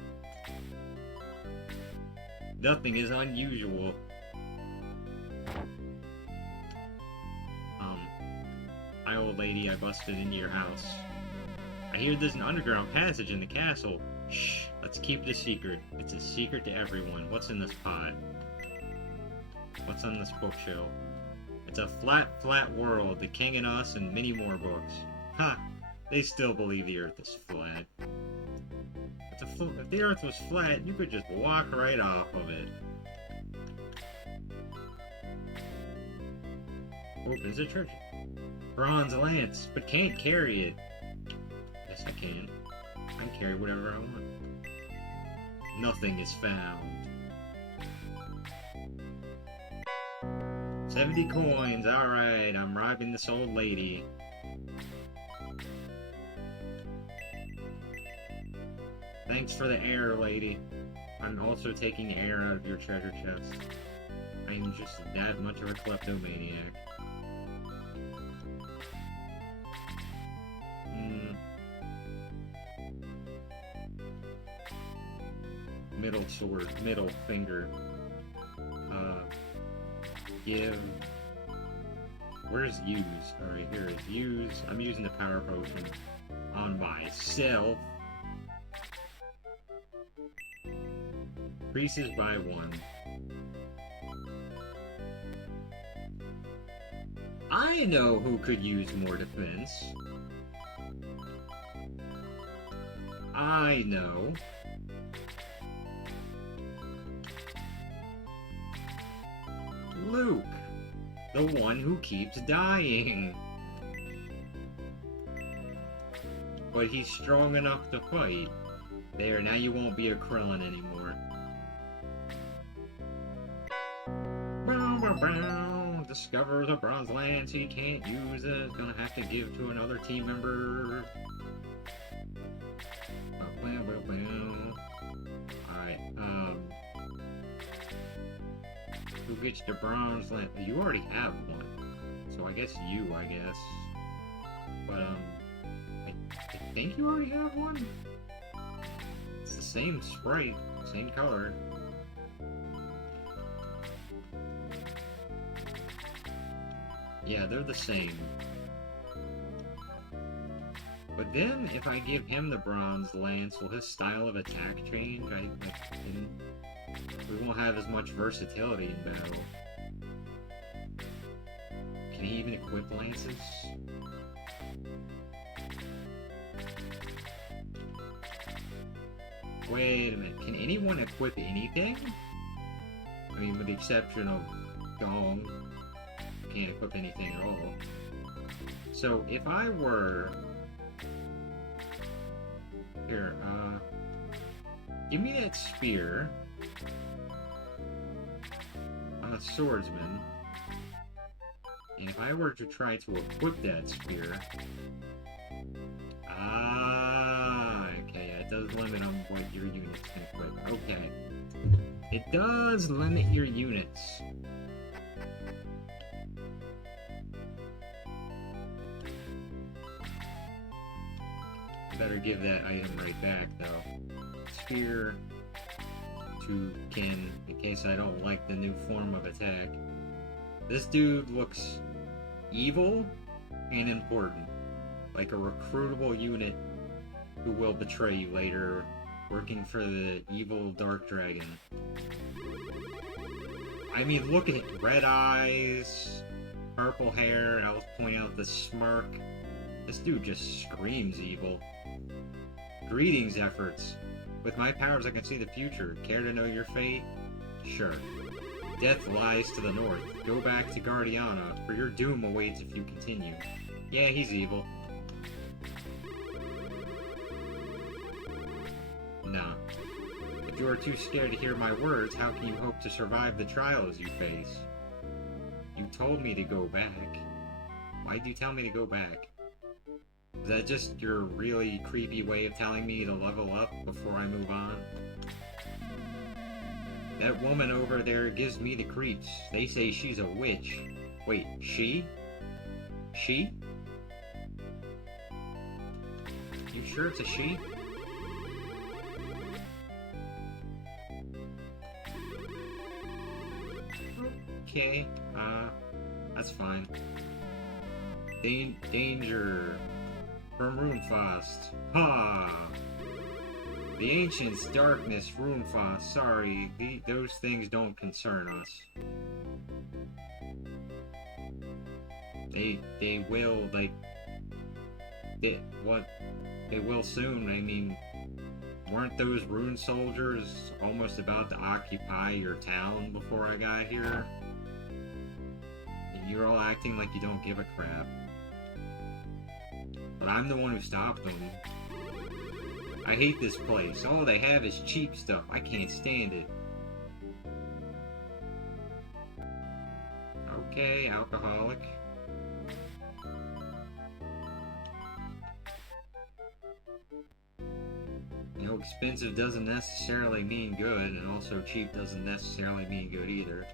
Nothing is unusual. Hi, old lady, I busted into your house. I hear there's an underground passage in the castle. Shh, let's keep it a secret. It's a secret to everyone. What's in this pot? What's on this bookshelf? It's a flat, flat world, the king and us, and many more books. Ha! They still believe the earth is flat. If the earth was flat, you could just walk right off of it. Opens a treasure. Bronze lance, but can't carry it. Yes, I can. I can carry whatever I want. Nothing is found. 70 coins, alright, I'm robbing this old lady. Thanks for the air, lady. I'm also taking air out of your treasure chest. I'm just that much of a kleptomaniac. Middle sword, middle finger. Give. Where's use? Alright, here is use. I'm using the power potion on myself. Increases by 1. I know who could use more defense. I know. Luke, the one who keeps dying. But he's strong enough to fight. There, now you won't be a Krillin anymore. Bow, bow, bow. Discovers a bronze lance he can't use it. Gonna have to give to another team member. Bow, bow, bow, bow. Alright, who gets the bronze lance? You already have one. So I guess you, But, I think you already have one? It's the same sprite, same color. Yeah, they're the same. But then, if I give him the bronze lance, will his style of attack change? We won't have as much versatility in battle. Can he even equip lances? Wait a minute, can anyone equip anything? I mean, with the exception of Gong, can't equip anything at all. So, if I were... Here, give me that spear. I'm a swordsman. And if I were to try to equip that spear... okay, yeah, it does limit on what your units can equip. Okay. It does limit your units. Better give that item right back, though. Spear. Ken, in case I don't like the new form of attack. This dude looks evil and important, like a recruitable unit who will betray you later, working for the evil Dark Dragon. I mean, look at it. Red eyes, purple hair, and I was pointing out the smirk. This dude just screams evil. Greetings, efforts. With my powers, I can see the future. Care to know your fate? Sure. Death lies to the north. Go back to Guardiana, for your doom awaits if you continue. Yeah, he's evil. Nah. If you are too scared to hear my words, how can you hope to survive the trials you face? You told me to go back. Why'd you tell me to go back? Is that just your really creepy way of telling me to level up before I move on? That woman over there gives me the creeps. They say she's a witch. Wait, she? She? You sure it's a she? Okay, that's fine. Danger from Runefast. Ha! The Ancients, Darkness, Runefast. Sorry, those things don't concern us. They will, like... They will soon. I mean, weren't those rune soldiers almost about to occupy your town before I got here? You're all acting like you don't give a crap. But I'm the one who stopped them. I hate this place. All they have is cheap stuff. I can't stand it. Okay, alcoholic. You know, expensive doesn't necessarily mean good, and also cheap doesn't necessarily mean good either.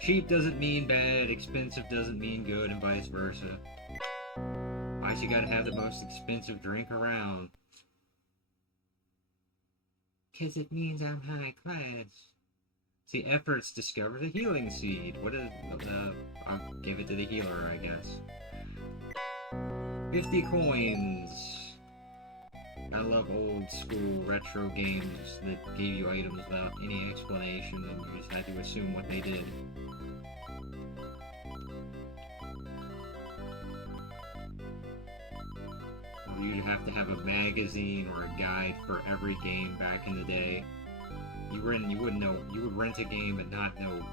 Cheap doesn't mean bad, expensive doesn't mean good, and vice versa. Why you gotta have the most expensive drink around? 'Cause it means I'm high class. See, efforts discover the healing seed. What is, I'll give it to the healer, I guess. 50 coins. I love old school retro games that gave you items without any explanation and you just had to assume what they did. You'd have to have a magazine or a guide for every game back in the day. You wouldn't know. You would rent a game and not know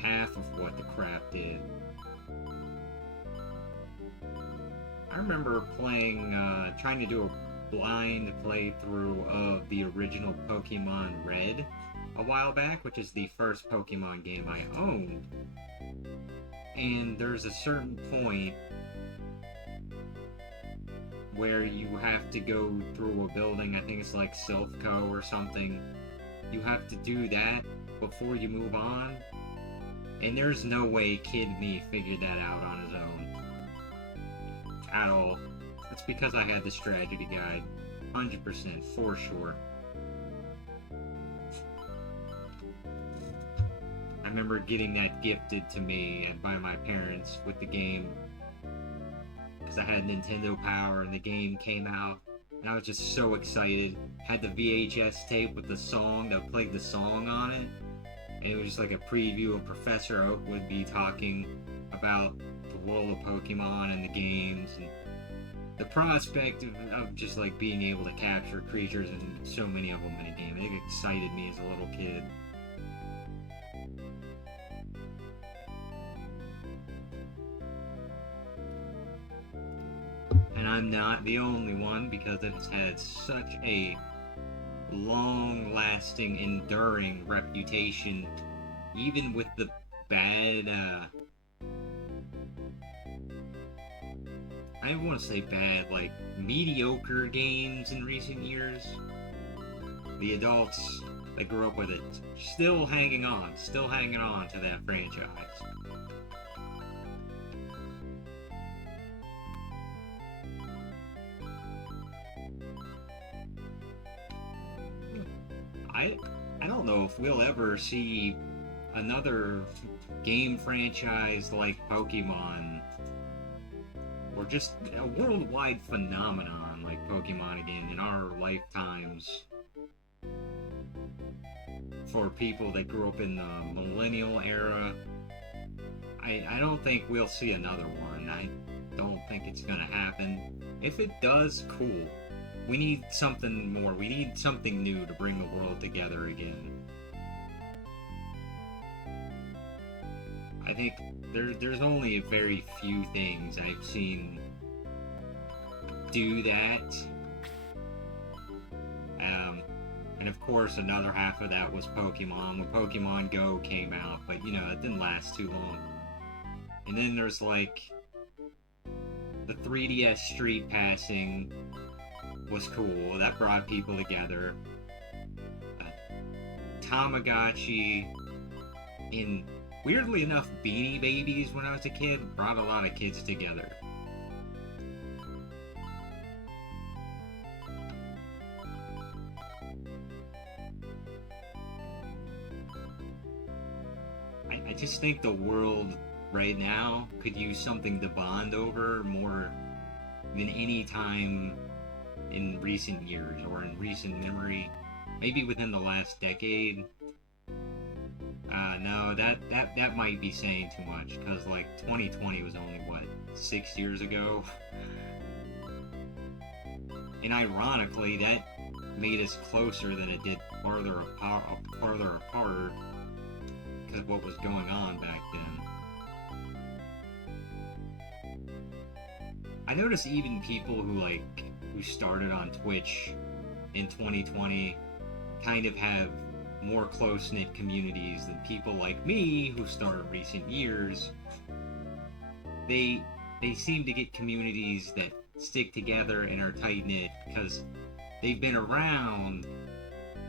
half of what the crap did. I remember playing, trying to do a blind playthrough of the original Pokemon Red a while back, which is the first Pokemon game I owned. And there's a certain point where you have to go through a building, I think it's like Silphco or something. You have to do that before you move on. And there's no way Kid Me figured that out on his own. At all. That's because I had the strategy guide. 100%, for sure. I remember getting that gifted to me and by my parents with the game. Because I had Nintendo Power and the game came out. And I was just so excited. Had the VHS tape with the song that played the song on it. And it was just like a preview of Professor Oak would be talking about the world of Pokemon and the games. And the prospect of just like being able to capture creatures and so many of them in a game. It excited me as a little kid. And I'm not the only one because it's had such a long-lasting, enduring reputation, even with the bad, I don't want to say bad, like, mediocre games in recent years. The adults that grew up with it still hanging on to that franchise. I I don't know if we'll ever see another game franchise like Pokemon, or just a worldwide phenomenon like Pokemon again in our lifetimes. For people that grew up in the millennial era, I don't think we'll see another one. I don't think it's gonna happen. If it does, cool. We need something more. We need something new to bring the world together again. I think there's only very few things I've seen do that. And of course, another half of that was Pokemon, when Pokemon Go came out, but you know, it didn't last too long. And then there's like the 3DS Street Passing was cool. That brought people together. Tamagotchi, and weirdly enough, Beanie Babies when I was a kid brought a lot of kids together. I just think the world right now could use something to bond over more than any time in recent years or in recent memory. Maybe within the last decade. No, that might be saying too much, because like 2020 was only what, 6 years ago? And ironically, that made us closer than it did farther apart because of what was going on back then. I noticed even people who started on Twitch in 2020 kind of have more close-knit communities than people like me who started recent years. They seem to get communities that stick together and are tight-knit because they've been around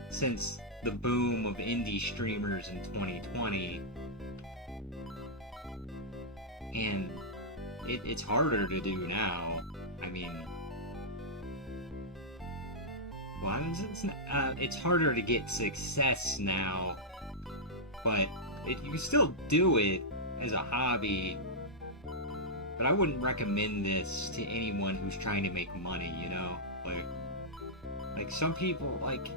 since the boom of indie streamers in 2020, and it's harder to do now. I mean, well, it's harder to get success now, but you can still do it as a hobby. But I wouldn't recommend this to anyone who's trying to make money, you know? Like some people, like,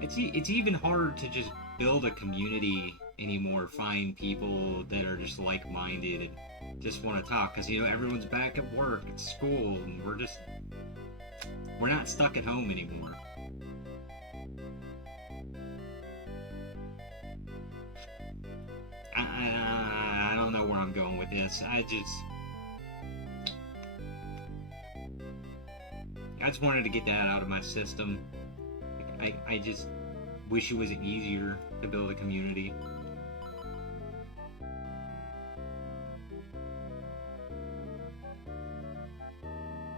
it's even hard to just build a community anymore, find people that are just like-minded and just want to talk, because, you know, everyone's back at work, at school, and we're not stuck at home anymore. I don't know where I'm going with this. I just wanted to get that out of my system. I just wish it was easier to build a community.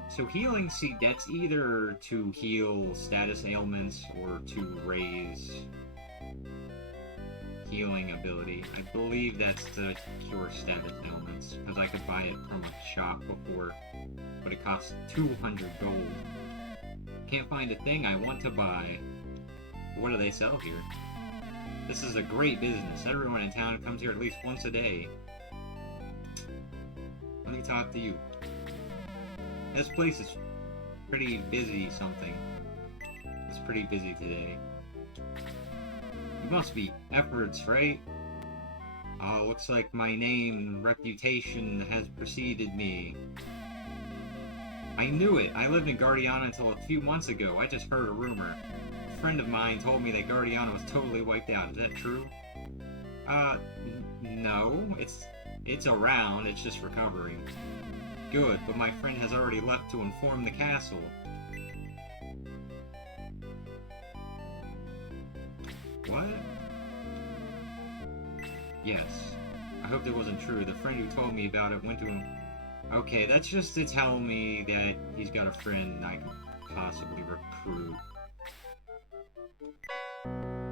So healing, see, that's either to heal status ailments or to raise healing ability. I believe that's to cure status ailments, because I could buy it from a shop before, but it costs 200 gold. Can't find a thing I want to buy. What do they sell here? This is a great business. Everyone in town comes here at least once a day. Let me talk to you. This place is pretty busy something. It's pretty busy today. You must be Efforts, right? Oh, looks like my name and reputation has preceded me. I knew it! I lived in Guardiana until a few months ago. I just heard a rumor. A friend of mine told me that Guardiana was totally wiped out. Is that true? No. It's around, it's just recovering. Good, but my friend has already left to inform the castle. What? Yes. I hope that wasn't true. The friend who told me about it went to him. Okay, that's just to tell me that he's got a friend I could possibly recruit.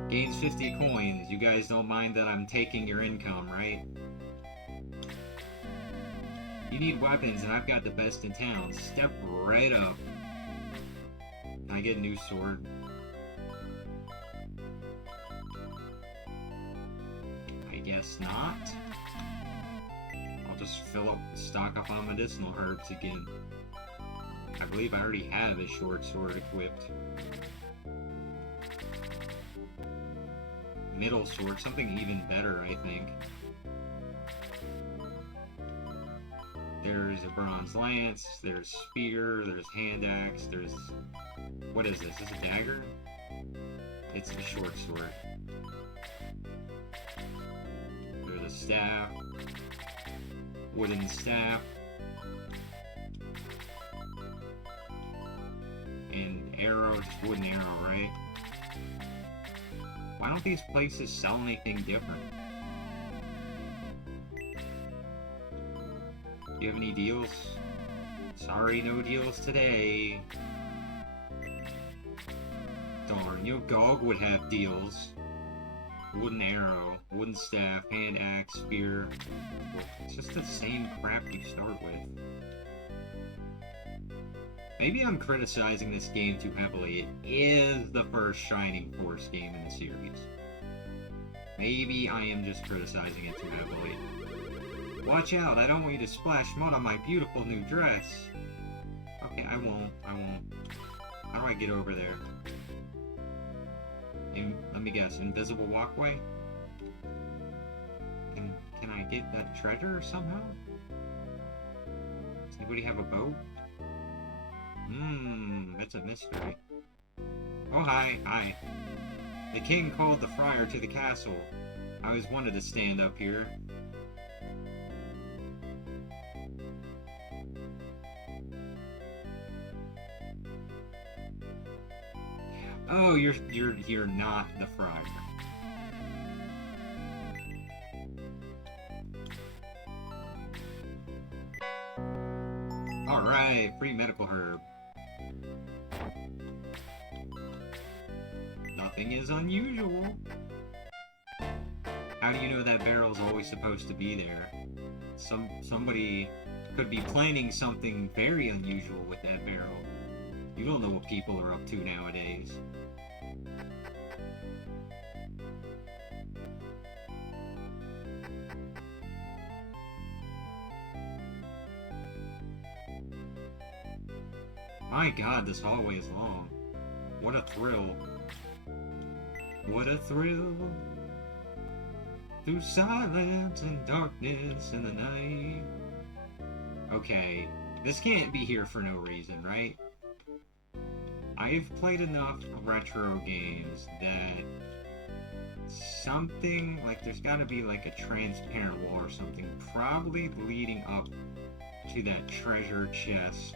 Gains 50 coins. You guys don't mind that I'm taking your income, right? You need weapons, and I've got the best in town. Step right up. Can I get a new sword? guess not. I'll just stock up on medicinal herbs again. I believe I already have a short sword equipped. Middle sword, something even better, I think. There's a bronze lance, there's spear, there's hand axe, there's... What is this? Is this a dagger? It's a short sword. There's a staff. Wooden staff. And arrow, just wooden arrow, right? Why don't these places sell anything different? Do you have any deals? Sorry, no deals today. Darn, GOG would have deals. Wooden arrow, wooden staff, hand axe, spear. It's just the same crap you start with. Maybe I'm criticizing this game too heavily. It is the first Shining Force game in the series. Maybe I am just criticizing it too heavily. Watch out, I don't want you to splash mud on my beautiful new dress. Okay, I won't. How do I get over there? Let me guess, invisible walkway? Can I get that treasure somehow? Does anybody have a boat? That's a mystery. Oh, hi. The king called the friar to the castle. I always wanted to stand up here. Oh, you're not the friar. Alright, free medical herb. Nothing is unusual. How do you know that barrel's always supposed to be there? Somebody could be planning something very unusual with that barrel. You don't know what people are up to nowadays. My god, this hallway is long. What a thrill. What a thrill. Through silence and darkness in the night. Okay, this can't be here for no reason, right? I've played enough retro games that something, like there's gotta be like a transparent wall or something, probably leading up to that treasure chest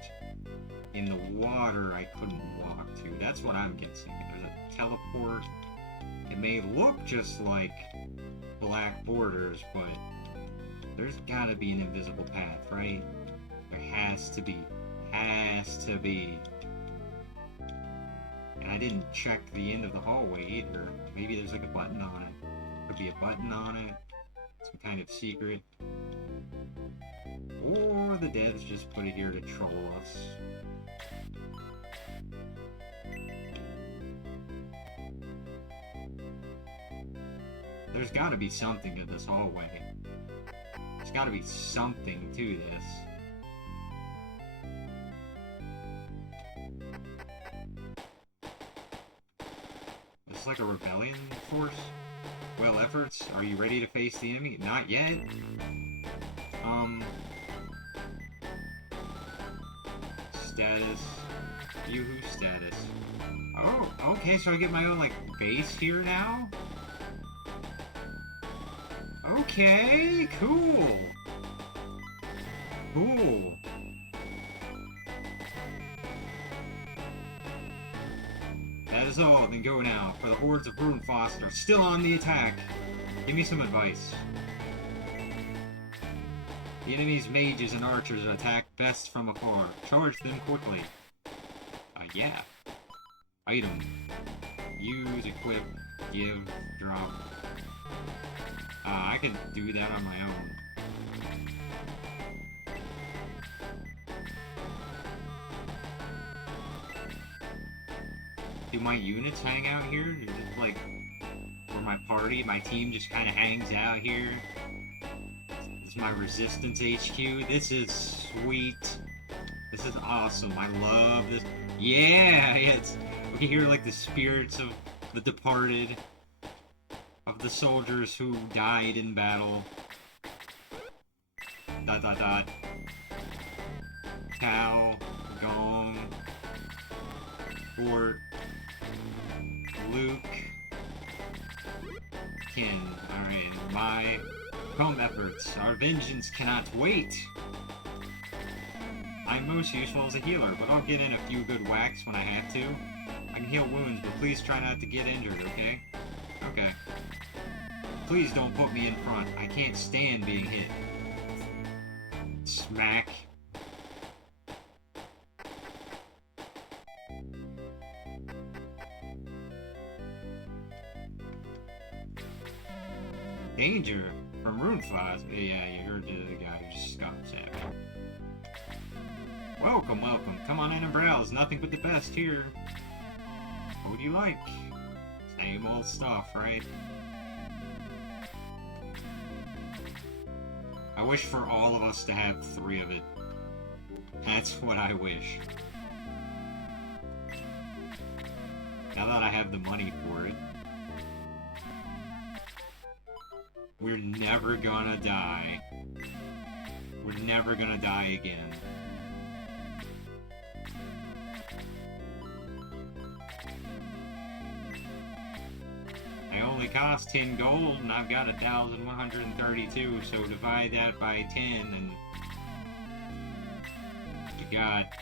in the water I couldn't walk to. That's what I'm guessing. There's a teleport. It may look just like black borders, but there's gotta be an invisible path, right? There has to be. Has to be. And I didn't check the end of the hallway either. Maybe there's like a button on it. Could be a button on it. Some kind of secret. Or the devs just put it here to troll us. There's gotta be something to this hallway. There's gotta be something to this. It's like a rebellion force? Well, efforts, are you ready to face the enemy? Not yet. Status. Yoo-hoo status. Oh, okay, so I get my own, like, base here now? Okay, cool. Cool. That is all, then go now, for the hordes of Runefaust are still on the attack. Give me some advice. The enemy's mages and archers attack best from afar. Charge them quickly. Yeah. Item. Use, equip, give, drop. I can do that on my own. Do my units hang out here? Is it like where my party. My team just kind of hangs out here. This is my Resistance HQ. This is sweet. This is awesome. I love this. Yeah, we can hear like the spirits of the departed, of the soldiers who died in battle. ... Cow, Gong, Fort, Luke, Kin. Alright, my home efforts. Our vengeance cannot wait! I'm most useful as a healer, but I'll get in a few good whacks when I have to. I can heal wounds, but please try not to get injured, okay? Okay. Please don't put me in front. I can't stand being hit. Smack. Danger from rune flies. Yeah, you heard the guy who just scoffs at me. Welcome, welcome. Come on in and browse. Nothing but the best here. What would you like? Same old stuff, right? I wish for all of us to have 3 of it. That's what I wish. Now that I have the money for it. We're never gonna die. We're never gonna die again. I only cost 10 gold and I've got 1,132, so divide that by 10 and you got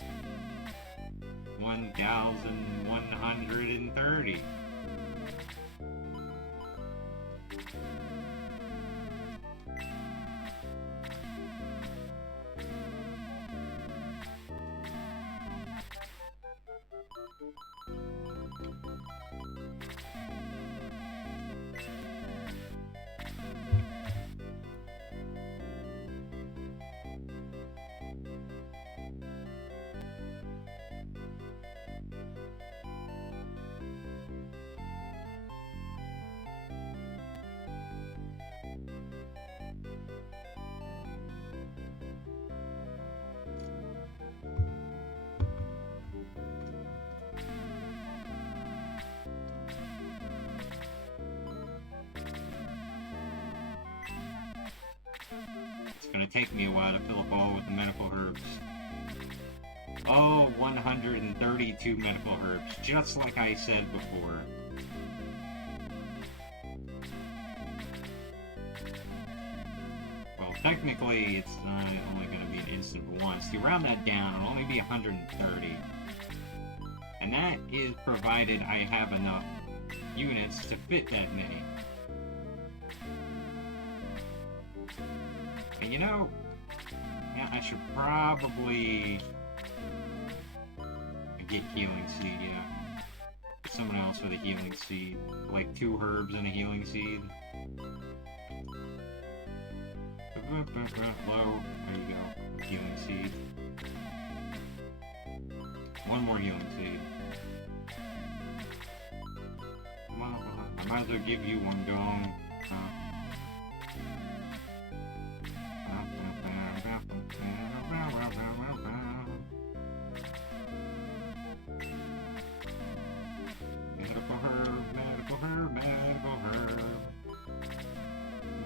1,130. It's gonna take me a while to fill up all with the medical herbs. Oh, 132 medical herbs, just like I said before. Well, technically, it's only gonna be an instant for once. You round that down, it'll only be 130. And that is provided I have enough units to fit that many. And you know, yeah, I should probably get healing seed, yeah. Get someone else with a healing seed. Like 2 herbs and a healing seed. Low. There you go. Healing seed. 1 more healing seed. I might as well give you 1 gong. Medical herb, medical herb, medical herb.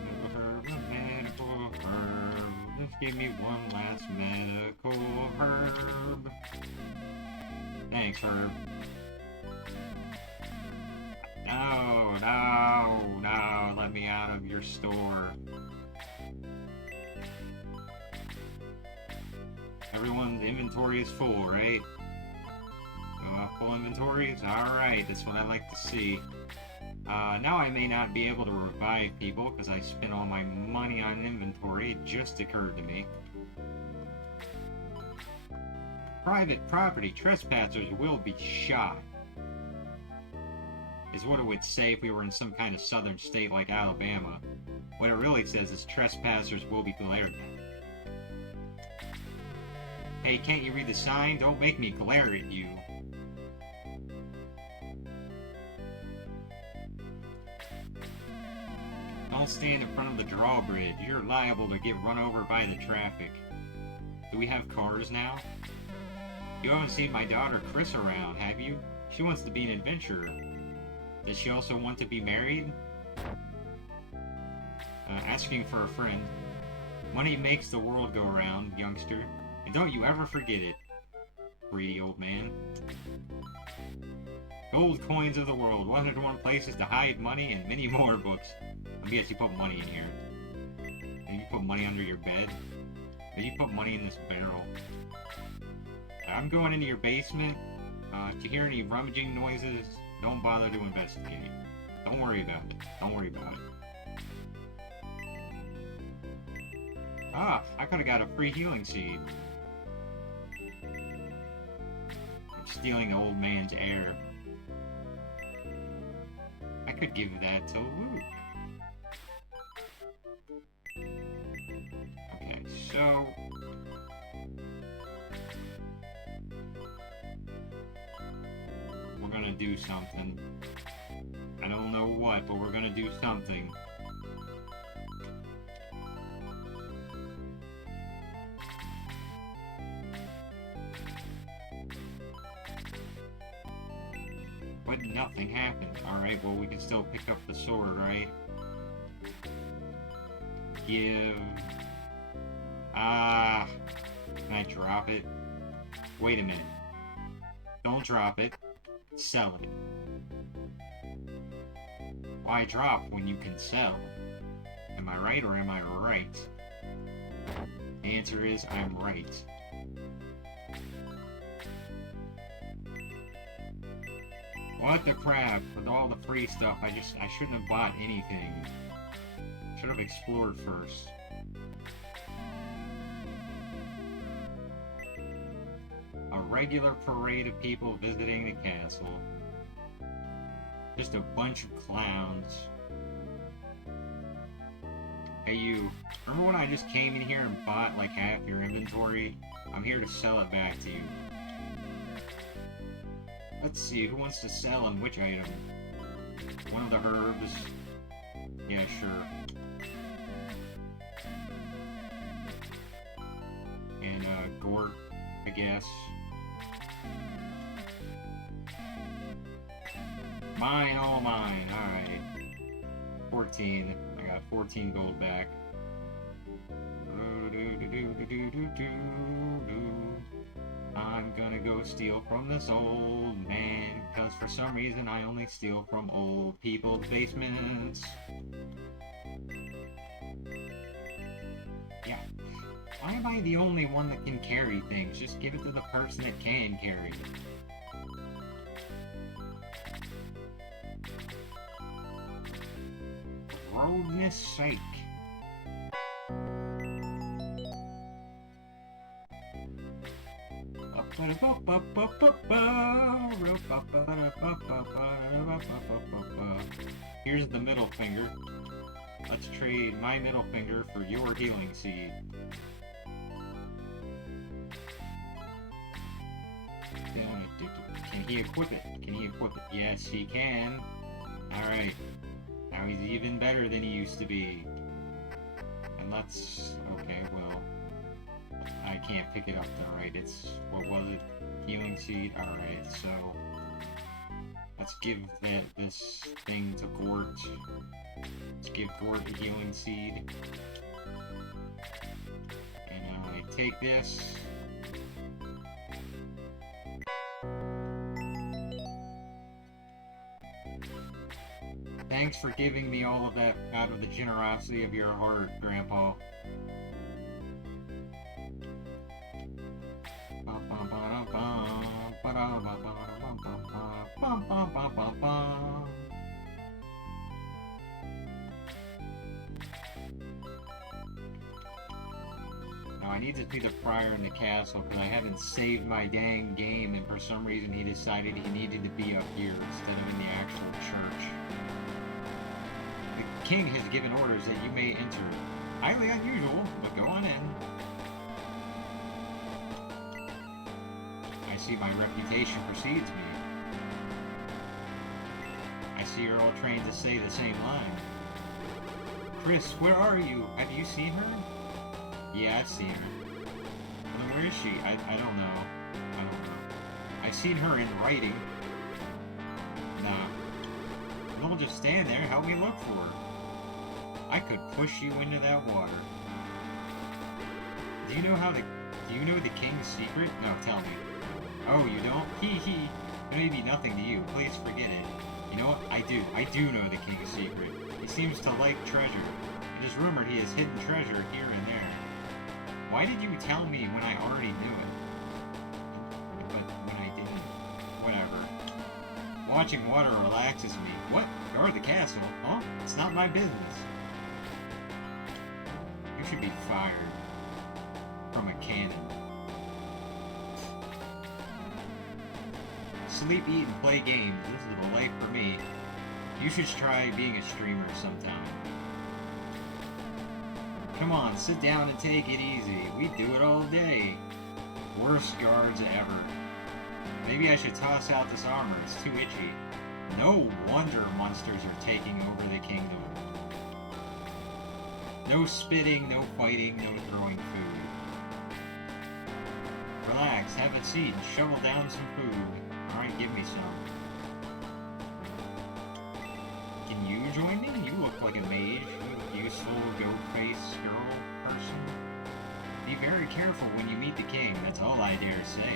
Medical herb, medical herb. Just give me 1 last medical herb. Thanks, herb. No, no, no, let me out of your store. Everyone's inventory is full, right? Full inventories? Alright, that's what I like to see. Now I may not be able to revive people because I spent all my money on inventory. It just occurred to me. Private property. Trespassers will be shot. Is what it would say if we were in some kind of southern state like Alabama. What it really says is trespassers will be glared at. Hey, can't you read the sign? Don't make me glare at you. Don't stand in front of the drawbridge. You're liable to get run over by the traffic. Do we have cars now? You haven't seen my daughter Chris around, have you? She wants to be an adventurer. Does she also want to be married? Asking for a friend. Money makes the world go round, youngster. And don't you ever forget it, greedy old man. Gold coins of the world, 101 places to hide money, and many more books. Let me guess, you put money in here. And you put money under your bed? And you put money in this barrel. I'm going into your basement. If you hear any rummaging noises, don't bother to investigate. Don't worry about it. Don't worry about it. Ah, I could've got a free healing seed. I'm stealing the old man's air. I could give that to Luke. Okay, so... we're gonna do something. I don't know what, but we're gonna do something. But nothing happened. Alright, well we can still pick up the sword, right? Give... can I drop it? Wait a minute. Don't drop it. Sell it. Why drop when you can sell? Am I right or am I right? The answer is I'm right. What the crap? With all the free stuff, I shouldn't have bought anything. Should have explored first. A regular parade of people visiting the castle. Just a bunch of clowns. Hey you, remember when I just came in here and bought like half your inventory? I'm here to sell it back to you. Let's see, who wants to sell and which item? One of the herbs. Yeah, sure. And, Gort, I guess. Mine, all mine, alright. 14. I got 14 gold back. I'm gonna go steal from this old man, cause for some reason I only steal from old people's basements. Yeah. Why am I the only one that can carry things? Just give it to the person that can carry it. For goodness sake. Here's the middle finger. Let's trade my middle finger for your healing seed. Can he equip it? Can he equip it? Yes, he can. Alright. Now he's even better than he used to be. And let's... okay, well... I can't pick it up though, right? It's... what was it? Healing seed? Alright, so... let's give this thing to Gort. Let's give Gort the healing seed. And I take this. Thanks for giving me all of that out of the generosity of your heart, Grandpa. Now I need to see the prior in the castle because I haven't saved my dang game, and for some reason he decided he needed to be up here instead of in the actual church. The king has given orders that you may enter. Highly unusual, but go on in. I see my reputation precedes me. I see you're all trained to say the same line. Chris, where are you? Have you seen her? Yeah, I've seen her. Well, then where is she? I don't know. I don't know. I've seen her in writing. Nah. Don't just stand there. Help me look for her. I could push you into that water. Do you know the king's secret? No, tell me. Oh, you don't? Hee hee. It may be nothing to you. Please forget it. You know what? I do. I do know the king's secret. He seems to like treasure. It is rumored he has hidden treasure here and there. Why did you tell me when I already knew it? But when I didn't. Whatever. Watching water relaxes me. What? Guard the castle? Huh? It's not my business. You should be fired. From a cannon. Sleep, eat, and play games. This is the life for me. You should try being a streamer sometime. Come on, sit down and take it easy. We do it all day. Worst guards ever. Maybe I should toss out this armor. It's too itchy. No wonder monsters are taking over the kingdom. No spitting, no fighting, no throwing food. Relax, have a seat, and shovel down some food. Alright, give me some. Can you join me? You look like a mage, you useful goat-faced girl person. Be very careful when you meet the king, that's all I dare say.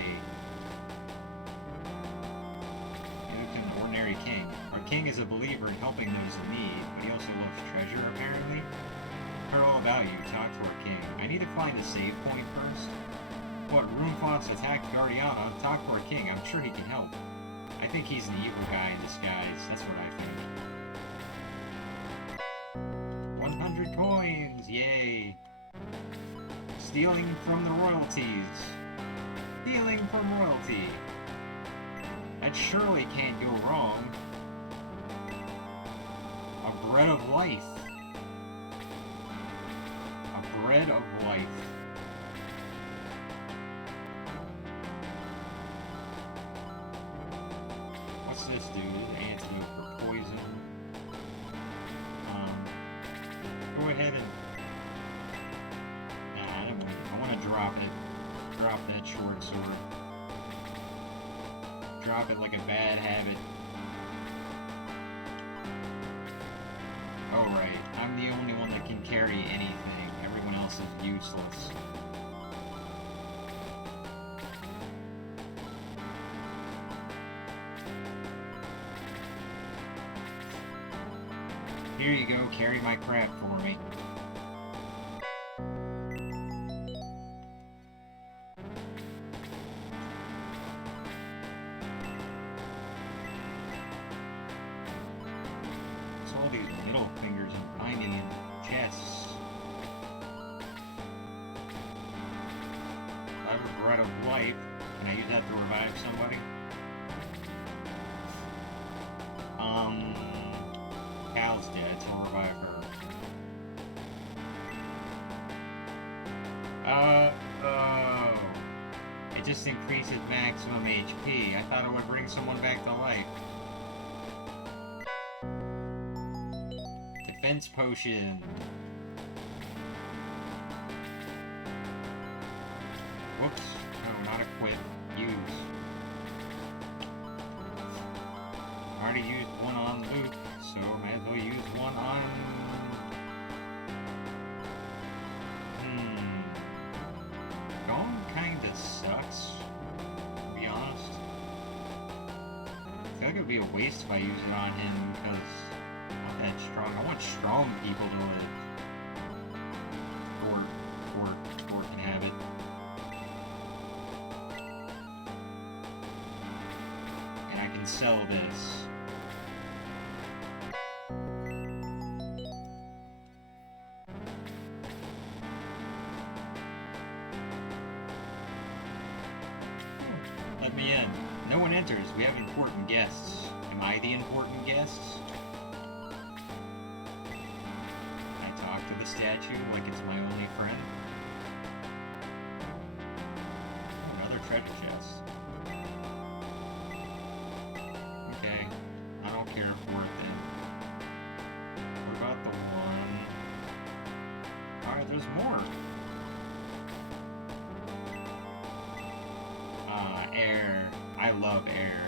You look an ordinary king. Our king is a believer in helping those in need, but he also loves treasure, apparently. Heard all about you, talk to our king. I need to find a save point first. What, Runefox attacked Guardiana? Talk to our king, I'm sure he can help. I think he's an evil guy in disguise, that's what I think. 100 coins! Yay! Stealing from the royalties. Stealing from royalty. That surely can't go wrong. A bread of life. A bread of life. What's this dude? Antidote for poison. Go ahead and... Nah, I don't want... I want to drop it. Drop that short sword. Drop it like a bad habit. Oh right, I'm the only one that can carry anything. Everyone else is useless. Here you go, carry my crap for me. It's all these middle fingers I'm finding in chests. I have a bread of life. Can I use that to revive somebody? Cal's dead, so I'll revive her. Oh. It just increases maximum HP. I thought it would bring someone back to life. Defense potion. Whoops. No, not equip. Use. I already used one on Luke, so might as well use one on... Gong kinda sucks, to be honest. I feel like it would be a waste if I use it on him, because I'm not that strong. I want strong people to live. Or can have it. And I can sell this. Let me in. No one enters. We have important guests. Am I the important guests? I talk to the statue like it's my only friend. Another treasure chest. Okay. I don't care for it then. What about the one... Alright, there's more. Air. I love air.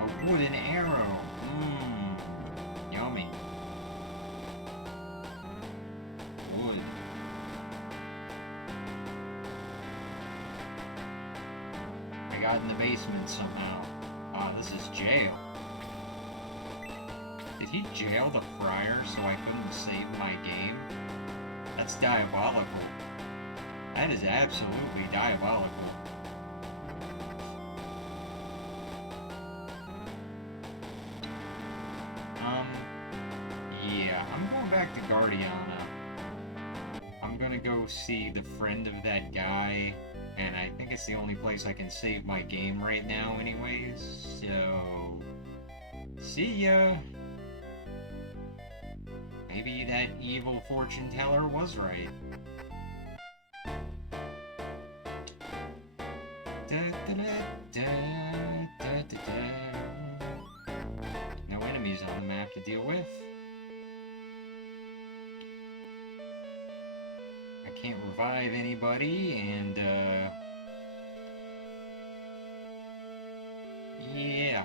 A wooden arrow. Mmm. Yummy. Wood. I got in the basement somehow. Ah, this is jail. Did he jail the friar so I couldn't save my game? That's diabolical. That is absolutely diabolical. Yeah, I'm going back to Guardiana. I'm gonna go see the friend of that guy, and I think it's the only place I can save my game right now anyways, so... See ya! Maybe that evil fortune teller was right. No enemies on the map to deal with. I can't revive anybody, and yeah.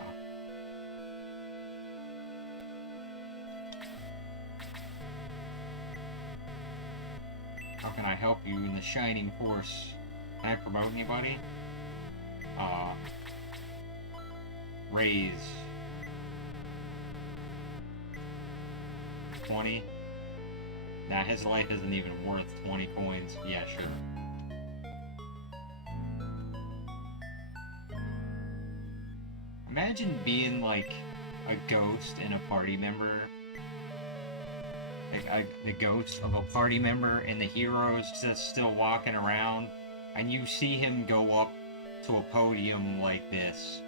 How can I help you in the Shining Force? Can I promote anybody? Raise. 20? Nah, his life isn't even worth 20 coins. Yeah, sure. Imagine being like a ghost and a party member. The ghost of a party member and the hero is just still walking around, and you see him go up to a podium like this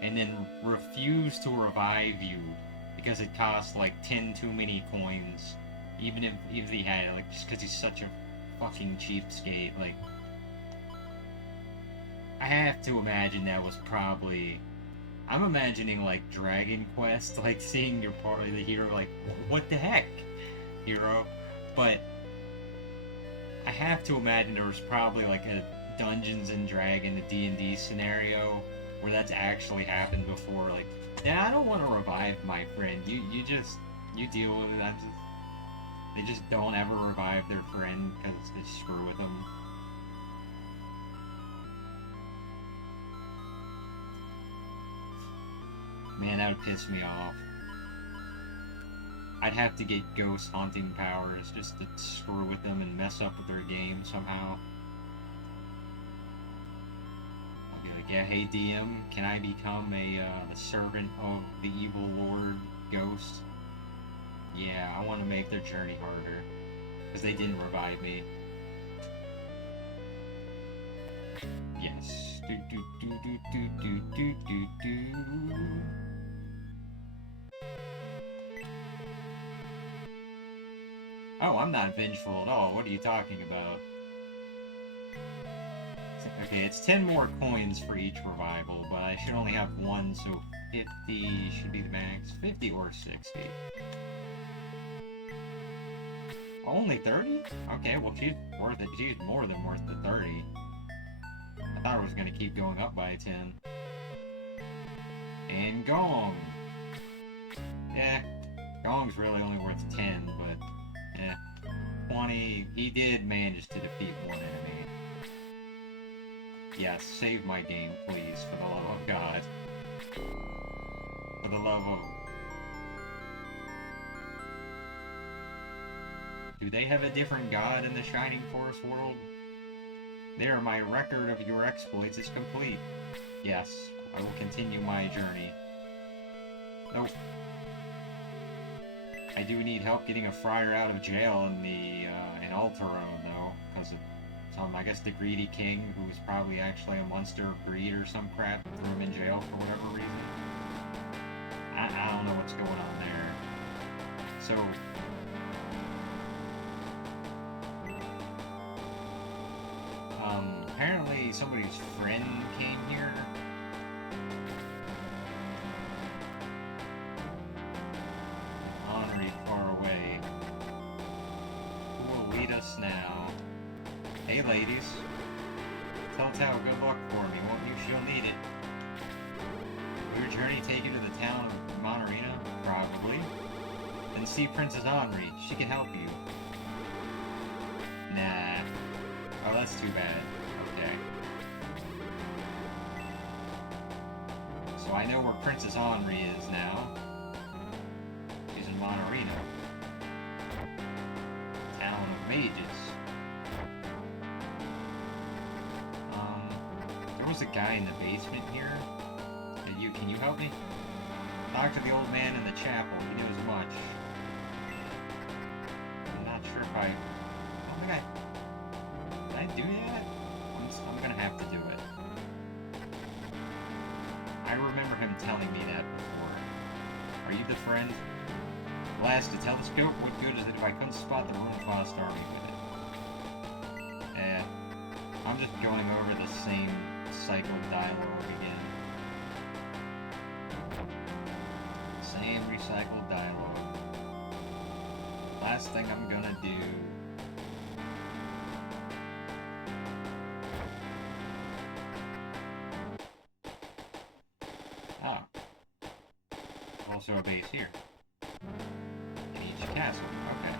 and then refuse to revive you because it costs like 10 too many coins, even if he had it, like, just because he's such a fucking cheapskate. Like, I have to imagine that was probably... I'm imagining like Dragon Quest, like seeing your party, the hero, like, what the heck, hero? But I have to imagine there was probably like a Dungeons and Dragon, a D&D scenario where that's actually happened before. Like, yeah, I don't want to revive my friend. You deal with it. They just don't ever revive their friend because they screw with them. Man, that would piss me off. I'd have to get ghost haunting powers just to screw with them and mess up with their game somehow. I'll be like, yeah, hey DM, can I become the servant of the evil lord ghost? Yeah, I want to make their journey harder, because they didn't revive me. Yes. Do do do do do do do do do. Oh, I'm not vengeful at all. What are you talking about? Okay, it's 10 more coins for each revival, but I should only have one, so 50 should be the max. 50 or 60. Only 30? Okay, well, she's worth it. She's more than worth the 30. I thought it was going to keep going up by 10. And Gong! Yeah, Gong's really only worth 10, but... yeah, 20. He did manage to defeat one enemy. Yes, save my game, please, for the love of God. For the love of... Do they have a different god in the Shining Force world? There, my record of your exploits is complete. Yes, I will continue my journey. Nope. I do need help getting a friar out of jail in Alterone, though, because I guess the greedy king, who was probably actually a monster of greed or some crap, threw him in jail for whatever reason. I don't know what's going on there. So... apparently somebody's friend came here. this now. Hey, ladies. Tell Tao good luck for me, won't you? She'll need it. Will your journey take you to the town of Monterino? Probably. Then see Princess Henri. She can help you. Nah. Oh, that's too bad. Okay. So I know where Princess Henri is now. She's in Monterino. Town of Mages. There was a guy in the basement here. Can you help me? Talk to the old man in the chapel. He knows much. I'm not sure if I don't think did I do that? I'm gonna have to do it. I remember him telling me that before. Are you the friend? Blast a telescope? What good is it if I couldn't spot the Runefaust army with it? I'm just going over the same cycle of dialogue again. Same recycled dialogue. Last thing I'm gonna do. Ah. Also a base here. In each castle. Okay.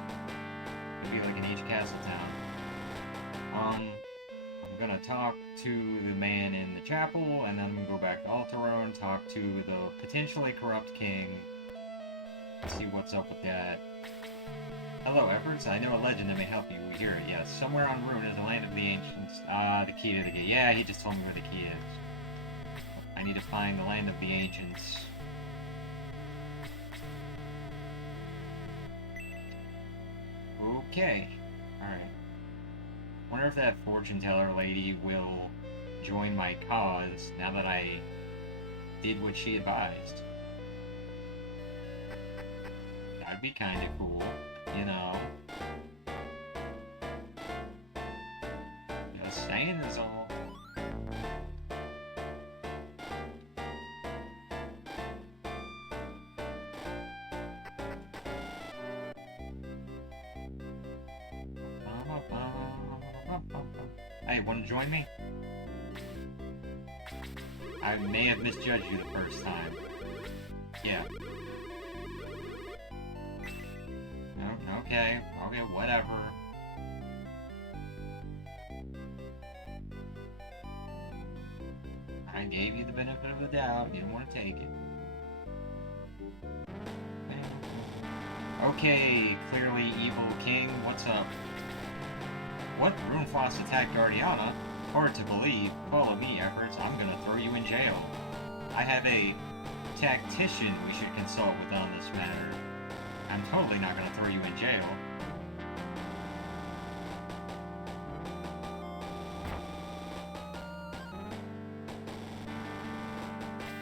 It'd be like in each castle town. I'm gonna talk to the man in the chapel, and then I'm gonna go back to Alterone, talk to the potentially corrupt king, see what's up with that. Hello, Efforts. I know a legend that may help you. We hear it, yes. Somewhere on Rune is the land of the ancients. The key to the gate. Yeah, he just told me where the key is. I need to find the land of the ancients. Okay. Alright. Wonder if that fortune teller lady will join my cause now that I did what she advised. That'd be kinda cool, you know. Just saying is all. Hey, wanna join me? I may have misjudged you the first time. Yeah. Okay, whatever. I gave you the benefit of the doubt, you didn't want to take it. Okay, clearly evil king, what's up? What? Runefaust attacked Guardiana? Hard to believe. Follow me, Efforts. I'm gonna throw you in jail. I have a tactician we should consult with on this matter. I'm totally not gonna throw you in jail.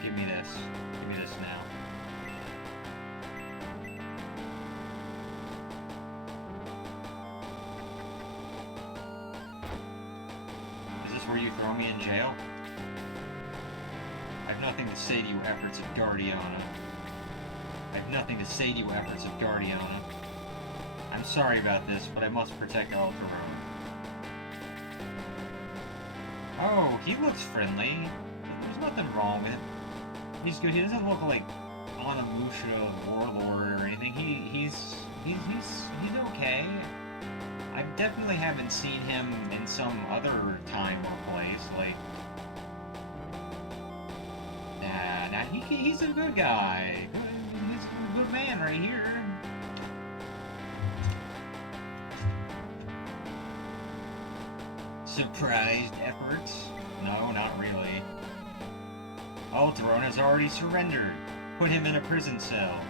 Give me this. Give me this now. Where you throw me in jail? I have nothing to say to you, Efforts of Guardiana. I have nothing to say to you, Efforts of Guardiana. I'm sorry about this, but I must protect Alterone. Oh, he looks friendly. There's nothing wrong with him. He's good. He doesn't look like Anamusha Warlord or anything. He's okay. I definitely haven't seen him in some other time or place, like... Nah, he's a good guy. He's a good man right here. Surprised Efforts? No, not really. Alterone has already surrendered. Put him in a prison cell.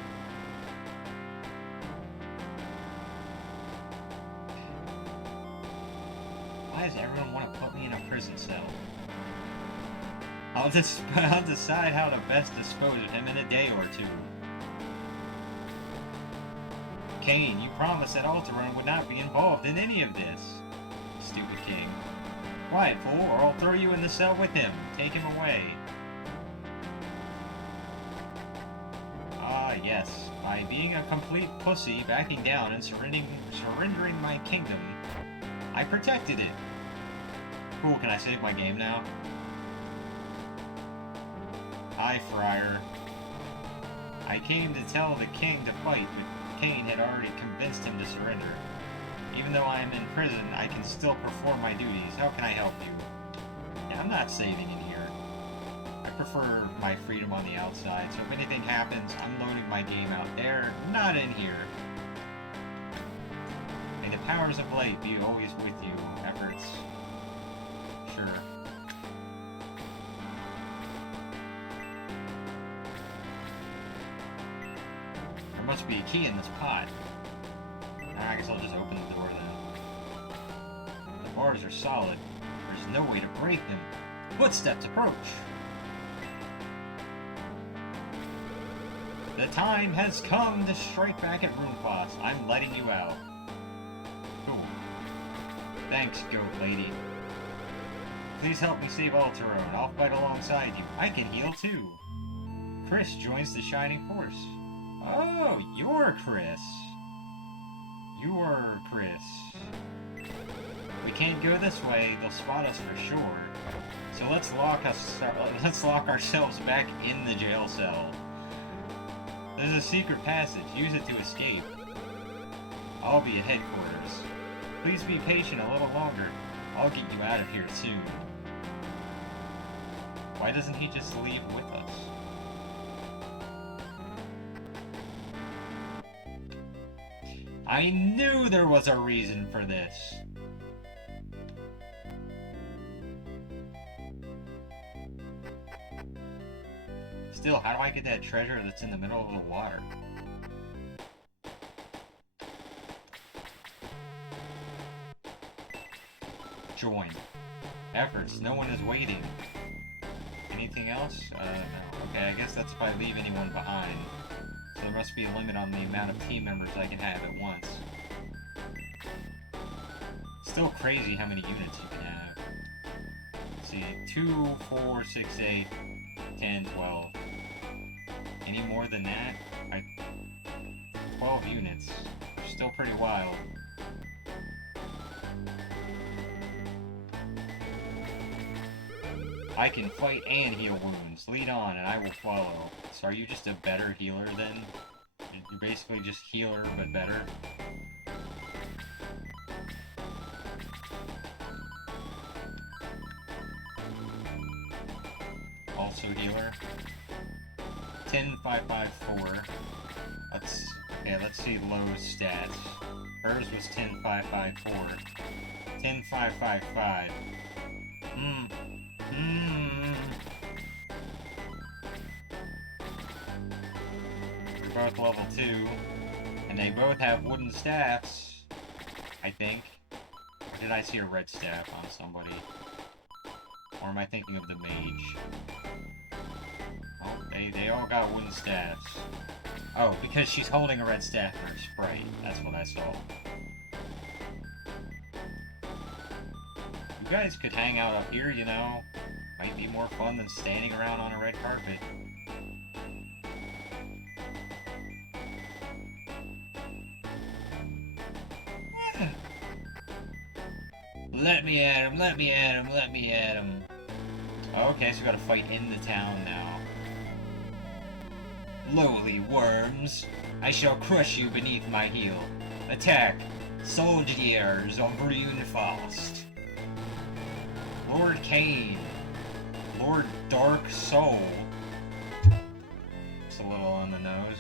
Why does everyone want to put me in a prison cell? I'll decide how to best dispose of him in a day or two. Kane, you promised that Alterone would not be involved in any of this. Stupid king. Quiet, fool, or I'll throw you in the cell with him. Take him away. Ah, yes. By being a complete pussy, backing down, and surrendering my kingdom, I protected it. Cool, can I save my game now? Hi, Friar. I came to tell the king to fight, but Cain had already convinced him to surrender. Even though I am in prison, I can still perform my duties. How can I help you? Yeah, I'm not saving in here. I prefer my freedom on the outside, so if anything happens, I'm loading my game out there, not in here. May the powers of light be always with you. Efforts. Sure. There must be a key in this pot. I guess I'll just open the door then. The bars are solid. There's no way to break them. Footsteps approach. The time has come to strike back at Runefoss. I'm letting you out. Cool. Thanks, goat lady. Please help me save Alterone. I'll fight alongside you. I can heal too. Chris joins the Shining Force. Oh, you're Chris. You're Chris. We can't go this way. They'll spot us for sure. So let's lock ourselves back in the jail cell. There's a secret passage. Use it to escape. I'll be at headquarters. Please be patient a little longer. I'll get you out of here soon. Why doesn't he just leave with us? I knew there was a reason for this. Still, how do I get that treasure that's in the middle of the water? Join. Efforts. No one is waiting. Anything else? No. Okay, I guess that's if I leave anyone behind. So there must be a limit on the amount of team members I can have at once. Still crazy how many units you can have. Let's see, 2, 4, 6, 8, 10, 12. Any more than that? 12 units. Still pretty wild. I can fight and heal wounds. Lead on and I will follow. So are you just a better healer then? You're basically just healer, but better? Also healer. 10554. Let's see Lowe's stats. Hers was 10554. 10555. We're both level 2, and they both have wooden staffs, I think. Or did I see a red staff on somebody? Or am I thinking of the mage? Oh, they all got wooden staffs. Oh, because she's holding a red staff in her sprite. That's what I saw. You guys could hang out up here, you know. Might be more fun than standing around on a red carpet. Let me at him, let me at him, let me at him. Okay, so we gotta fight in the town now. Lowly worms, I shall crush you beneath my heel. Attack, soldiers of Runefoss. Lord Cain. Lord Dark Soul. It's a little on the nose.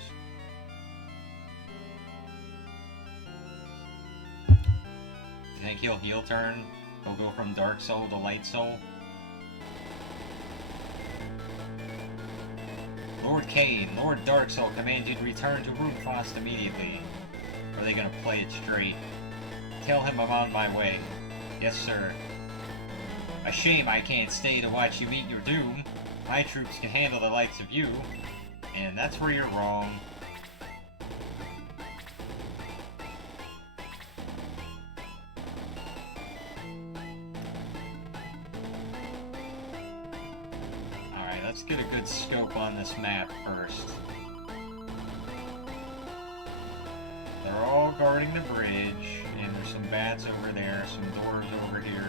Do you think he'll heel turn? He'll go from Dark Soul to Light Soul? Lord Cain, Lord Dark Soul command you to return to Runefoss immediately. Or are they gonna play it straight? Tell him I'm on my way. Yes, sir. A shame I can't stay to watch you meet your doom. My troops can handle the likes of you. And that's where you're wrong. Alright, let's get a good scope on this map first. They're all guarding the bridge, and there's some bats over there, some doors over here.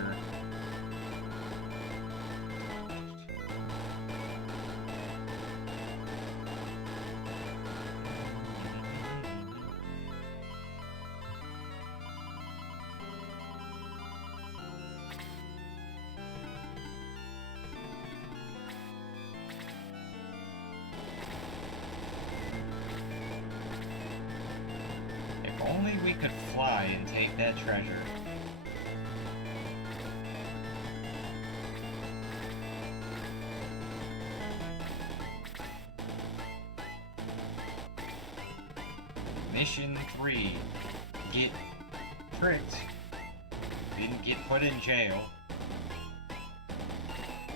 Only we could fly and take that treasure. Mission 3. Get tricked. Didn't get put in jail.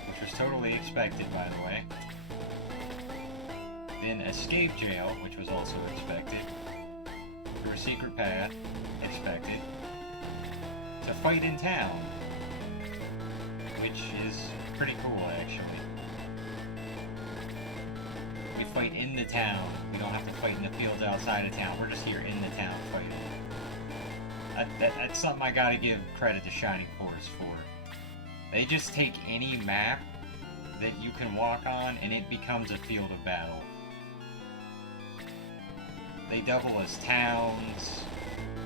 Which was totally expected, by the way. Then escape jail, which was also expected. Through a secret path, expected, to fight in town, which is pretty cool, actually. We fight in the town. We don't have to fight in the fields outside of town. We're just here in the town fighting. That's something I gotta give credit to Shining Force for. They just take any map that you can walk on, and it becomes a field of battle. They double as towns,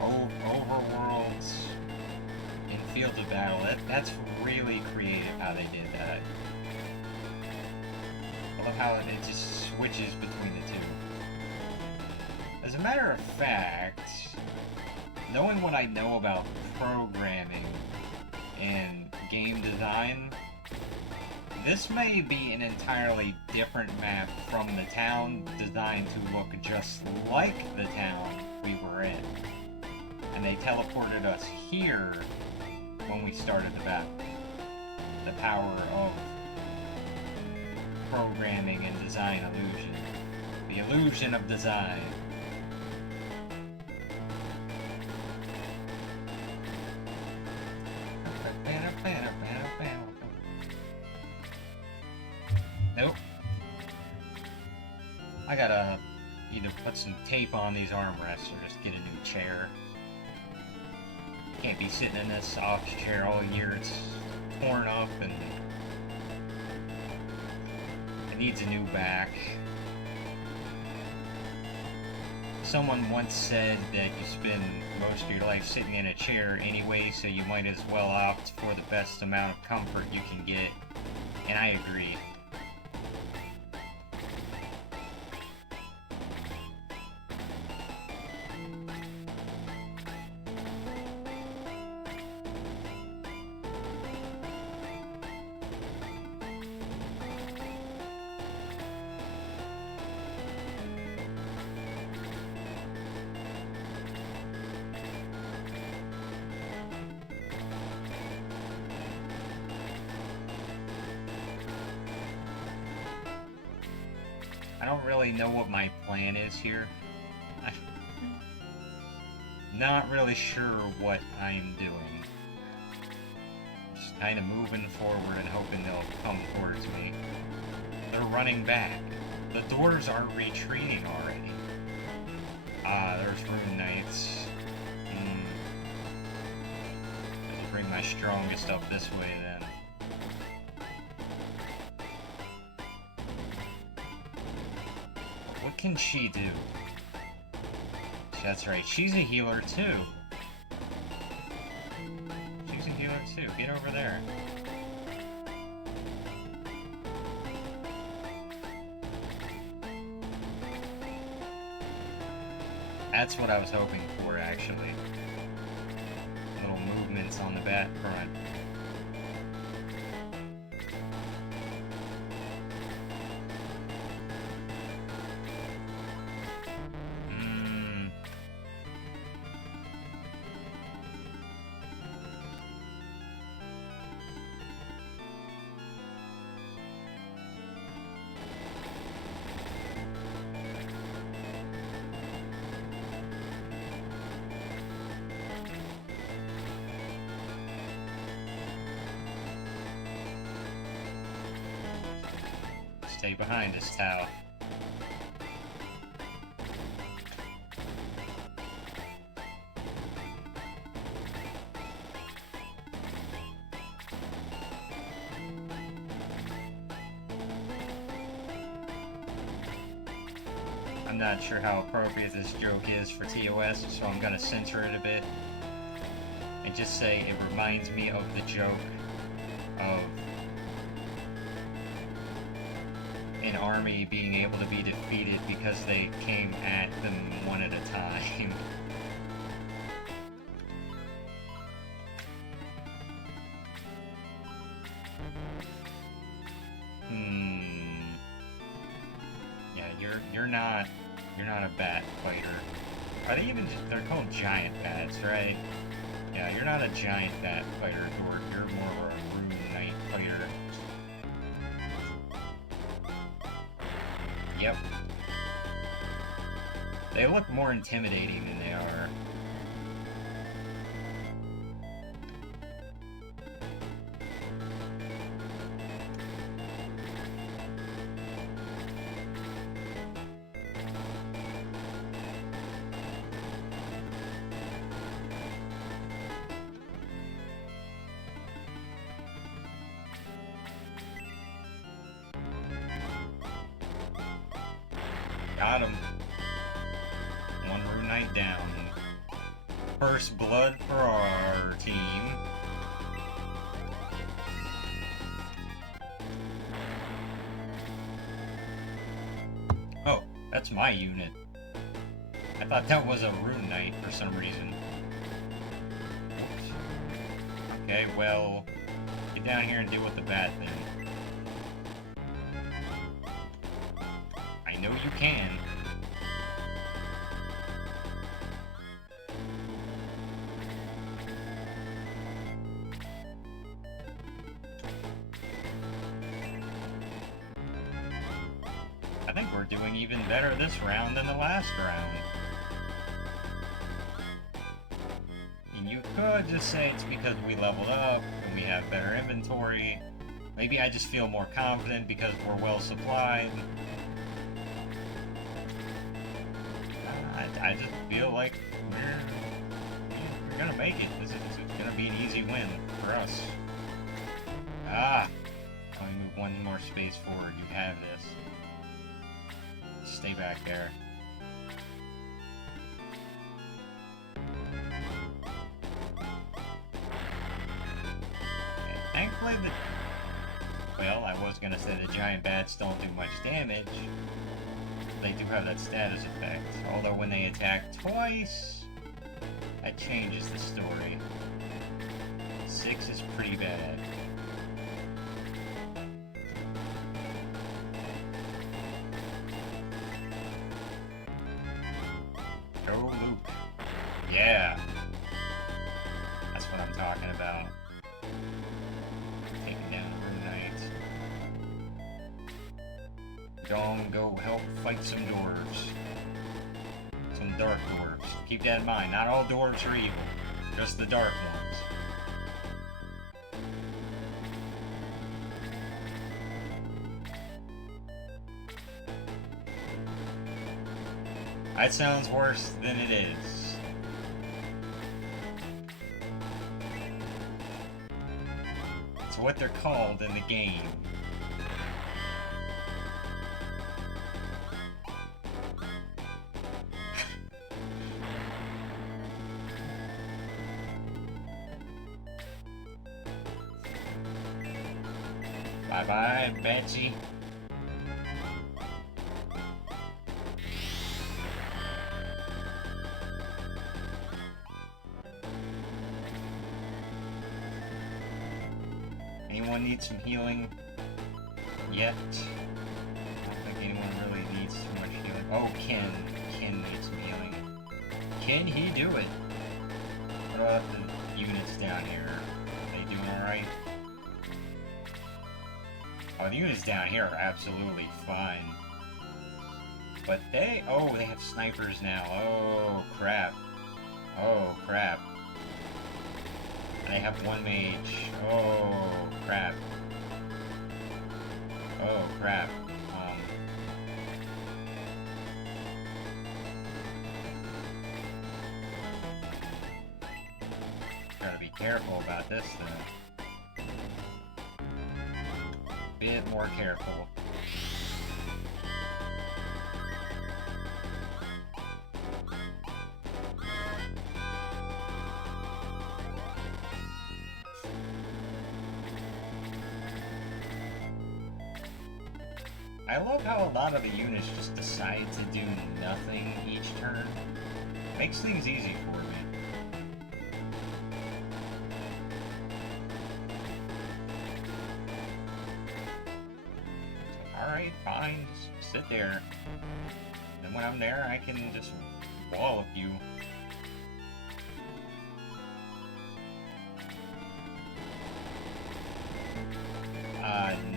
overworlds, and fields of battle. That's really creative how they did that. I love how it just switches between the two. As a matter of fact, knowing what I know about programming and game design, this may be an entirely different map from the town, designed to look just like the town we were in. And they teleported us here when we started the battle. The power of programming and design illusion. The illusion of design. Nope. I gotta either put some tape on these armrests or just get a new chair. Can't be sitting in this office chair all year. It's torn up and it needs a new back. Someone once said that you spend most of your life sitting in a chair anyway, so you might as well opt for the best amount of comfort you can get. And I agree. I don't really know what my plan is here. I'm not really sure what I'm doing. Just kind of moving forward and hoping they'll come towards me. They're running back. The doors are retreating already. Ah, there's Rune Knights. I'll bring my strongest up this way then. What can she do? That's right, she's a healer too. She's a healer too. Get over there. That's what I was hoping for, actually. Little movements on the bat front. Stay behind us, Tau. I'm not sure how appropriate this joke is for TOS, so I'm gonna censor it a bit. And just say it reminds me of the joke of an army being able to be defeated because they came at them one at a time. Yeah, you're not a bat fighter. Are they even they're called giant bats, right? Yeah, you're not a giant bat fighter, Dork. You're more of a Rune Knight fighter. Yep. They look more intimidating than they are. Got him. One Rune Knight down. First blood for our team. Oh, that's my unit. I thought that was a Rune Knight for some reason. Oops. Okay, well, get down here and deal with the bat then. I know you can. I think we're doing even better this round than the last round. And you could just say it's because we leveled up and we have better inventory. Maybe I just feel more confident because we're well supplied. I just feel like we're gonna make it. This is gonna be an easy win for us. Ah! Let me move one more space forward. You have this. Stay back there. And thankfully well, I was gonna say the giant bats don't do much damage. They do have that status effect, although when they attack twice, that changes the story. 6 is pretty bad. Go Luke. Yeah. That's what I'm talking about. Taking down Rune Knight. Go help fight some dwarves. Some dark dwarves. Keep that in mind. Not all dwarves are evil. Just the dark ones. That sounds worse than it is. It's what they're called in the game. Bye-bye, Betsy. Anyone need some healing? Yet? I don't think anyone really needs too much healing. Oh, Ken. Ken needs some healing. Can he do it? What about the units down here? Are they doing alright? Oh, the units down here are absolutely fine. But they... Oh, they have snipers now. Oh, crap. Oh, crap. And they have one mage. Oh, crap. Oh, crap. Gotta be careful about this, though. Bit more careful. I love how a lot of the units just decide to do nothing each turn. Makes things easy for me. Alright, fine, just sit there. And when I'm there, I can just wallop you.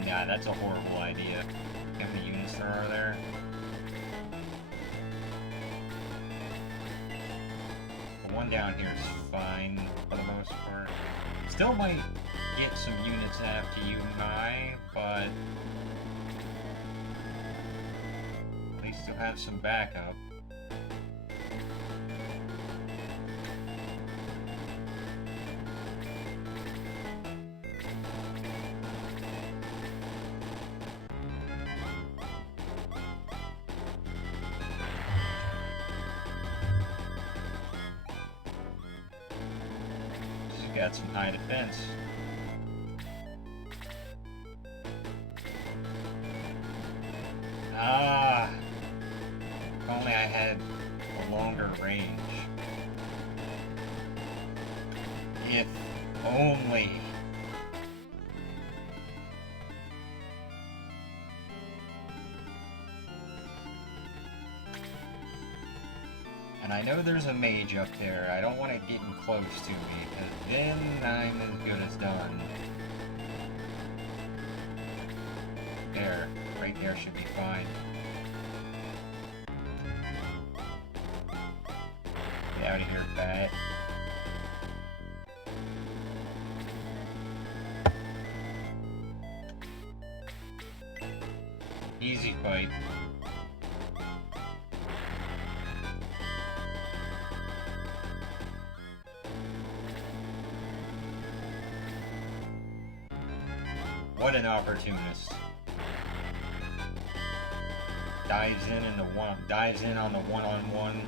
Nah, that's a horrible idea. How many units there are there? The one down here is fine, for the most part. Still might get some units after you and I, but at least you'll have some backup. Got some high defense. Ah, if only I had a longer range. If only. And I know there's a mage up there. I don't want it getting close to me, because then I'm as good as done. There. Right there should be fine. Get out of here, bat. Easy fight. What an opportunist. Dives in on the one-on-one.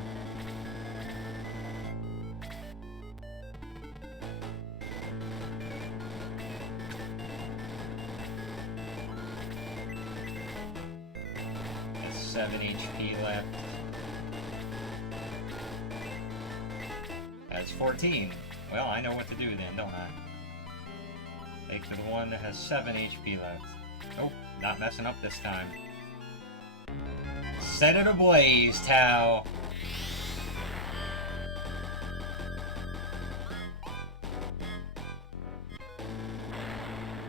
Has 7 HP left. Has 14. Well, I know what to do then, don't I? Take to the one that has 7 HP left. Nope, not messing up this time. Set it ablaze, Tau!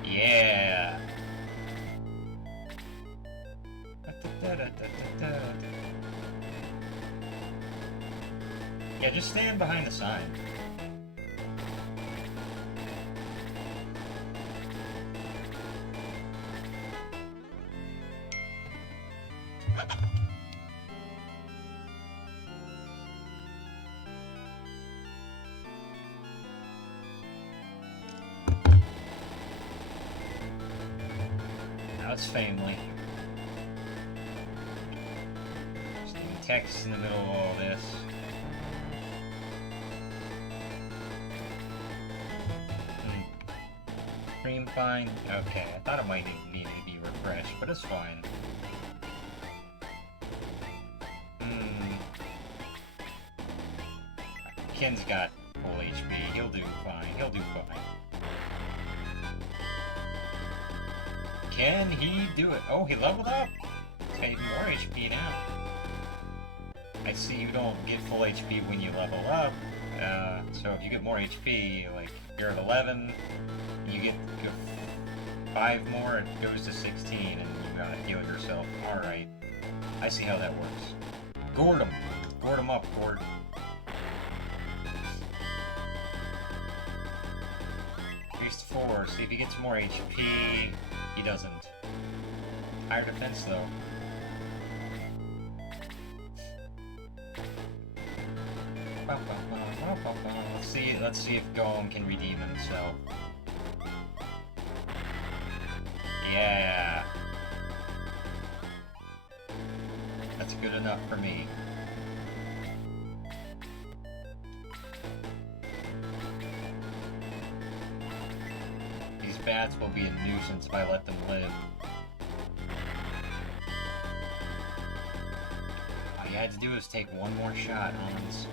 Yeah! Yeah, just stand behind the sign. Now it's family. Just need text in the middle of all this. Stream fine? Okay, I thought it might need to be refreshed, but it's fine. Ken's got full HP. He'll do fine. He'll do fine. Can he do it? Oh, he leveled up! He's got even more HP now. I see you don't get full HP when you level up. So if you get more HP, like you're at 11, you get 5 more, it goes to 16, and you gotta heal yourself. Alright. I see how that works. Gourd him! Gourd him up, Gourd. Increase to 4, see if he gets more HP. He doesn't. Higher defense though. Let's see if Golem can redeem himself. Yeah. That's good enough for me. These bats will be a nuisance if I let them live. you had to do was take one more shot, Hans.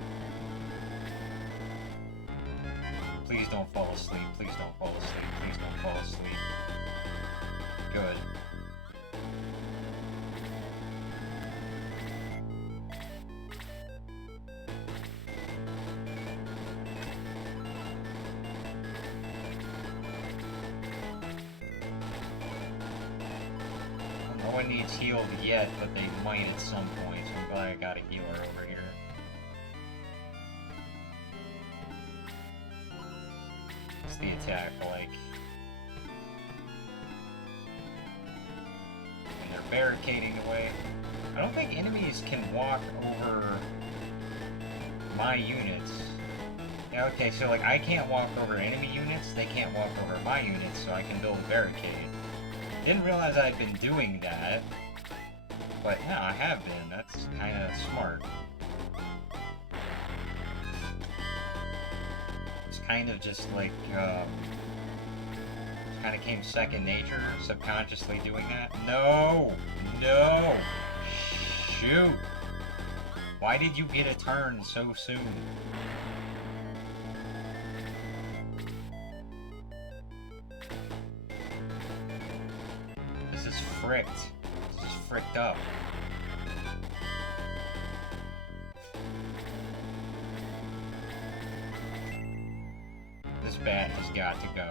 Please don't fall asleep. Please don't fall asleep. Please don't fall asleep. Good. No one needs healed yet, but they might at some point, so I'm glad I got a healer over here. What's the attack like? And they're barricading the way. I don't think enemies can walk over my units. Yeah, okay, so like I can't walk over enemy units, they can't walk over my units, so I can build a barricade. Didn't realize I'd been doing that, but yeah, I have been. That's kind of smart. It's kind of just like, it kind of came second nature, subconsciously doing that. No! No! Shoot! Why did you get a turn so soon? This is fricked. This is fricked up. This bat has got to go.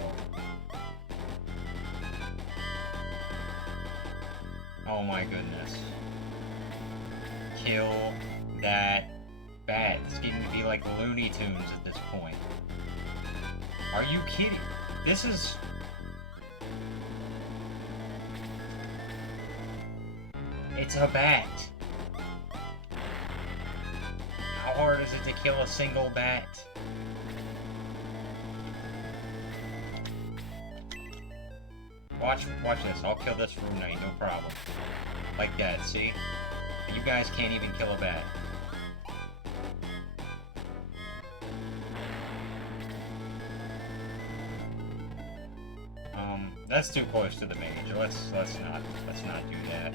Oh my goodness. Kill that bat. It's getting to be like Looney Tunes at this point. Are you kidding? This is... It's a bat. How hard is it to kill a single bat? Watch this. I'll kill this Rune Knight, no problem. Like that, see? You guys can't even kill a bat. That's too close to the mage. Let's not do that.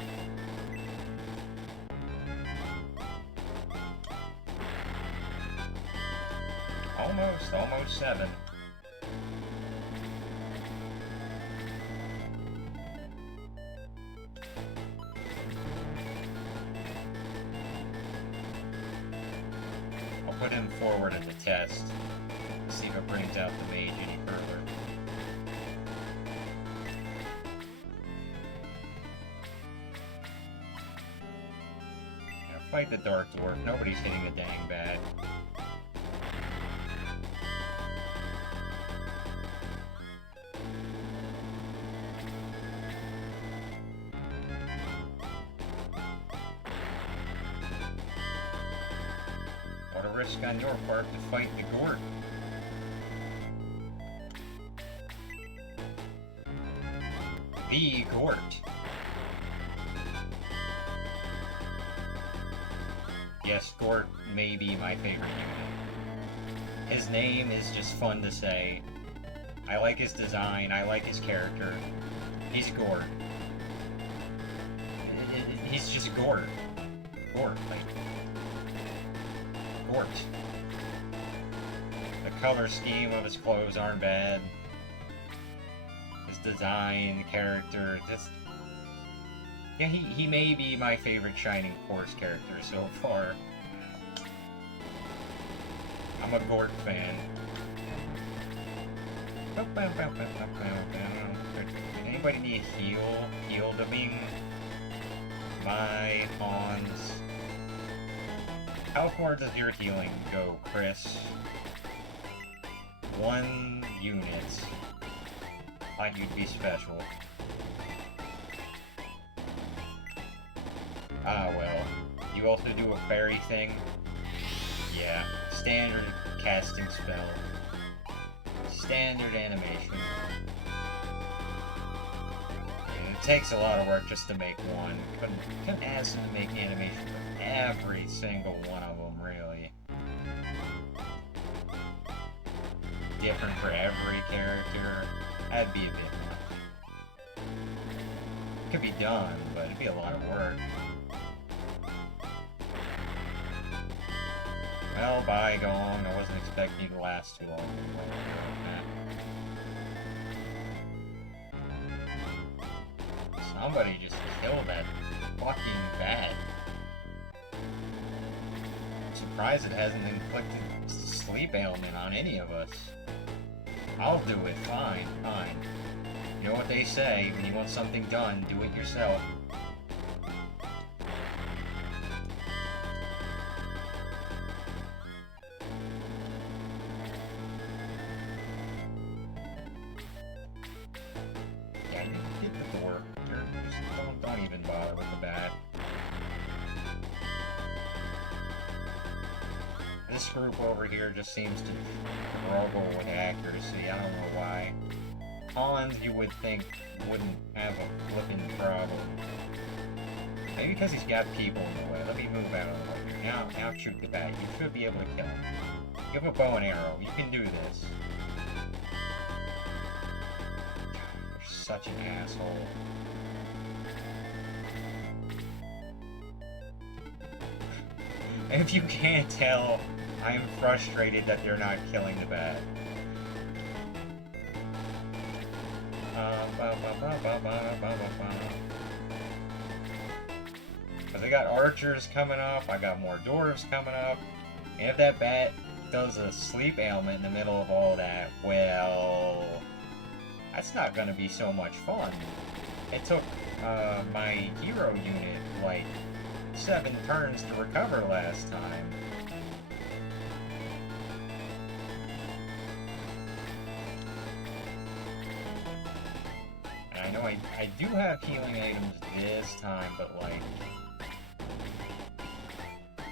Almost 7. I'll put him forward at the test. See if it brings out the mage any further. Yeah, fight the Dark Dwarf. Nobody's hitting the dang bat. Risk on your part to fight the Gort. The Gort. Yes, Gort may be my favorite unit. His name is just fun to say. I like his design, I like his character. He's Gort. He's just Gort. Gort, like... Gort. The color scheme of his clothes aren't bad. His design, character, just... Yeah, he may be my favorite Shining Force character so far. I'm a Gort fan. Anybody need a heal? Heal to me? My Hans. How far does your healing go, Chris? 1 unit. Thought you'd be special. Ah, well. You also do a fairy thing? Yeah. Standard casting spell. Standard animation. And it takes a lot of work just to make one. Couldn't ask them to make animation for every single one of them, really. Different for every character. That'd be a bit much. Could be done, but it'd be a lot of work. Well, bygone. I wasn't expecting it to last too long. Somebody just killed that fucking bat. I'm surprised it hasn't inflicted sleep ailment on any of us. I'll do it. Fine, fine. You know what they say, when you want something done, do it yourself. Yeah, you hit the door. Just don't even bother with the bat. This group over here just seems to struggle with accuracy. I don't know why. Hans, you would think, wouldn't have a flippin' problem. Maybe because he's got people in the way. Let me move out of the way. Now shoot the bat. You should be able to kill him. You have a bow and arrow. You can do this. You're such an asshole. If you can't tell, I am frustrated that they're not killing the bat. Because I got archers coming up, I got more dwarves coming up, and if that bat does a sleep ailment in the middle of all that, well, that's not going to be so much fun. It took my hero unit like 7 turns to recover last time. And I know I do have healing items this time, but like,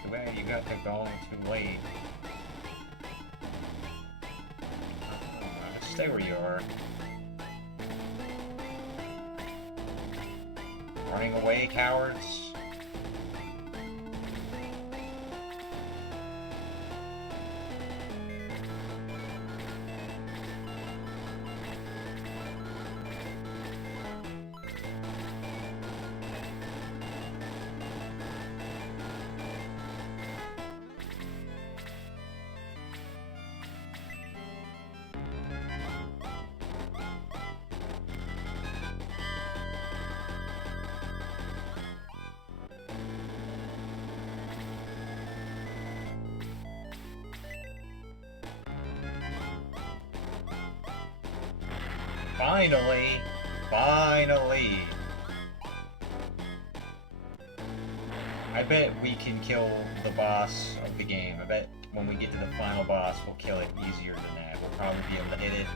too bad you got to go too late. Stay where you are. Running away, cowards. Finally! Finally! I bet we can kill the boss of the game. I bet when we get to the final boss, we'll kill it easier than that. We'll probably be able to hit it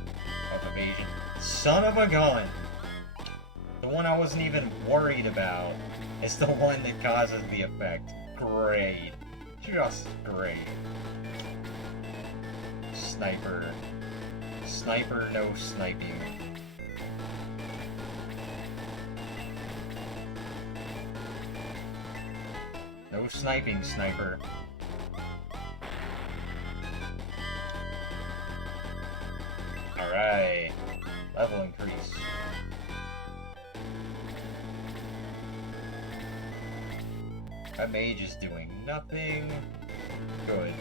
of evasion. Son of a gun! The one I wasn't even worried about is the one that causes the effect. Great. Just great. Sniper. Sniper, no sniping. No sniping, sniper. Alright. Level increase. That mage is doing nothing. Good.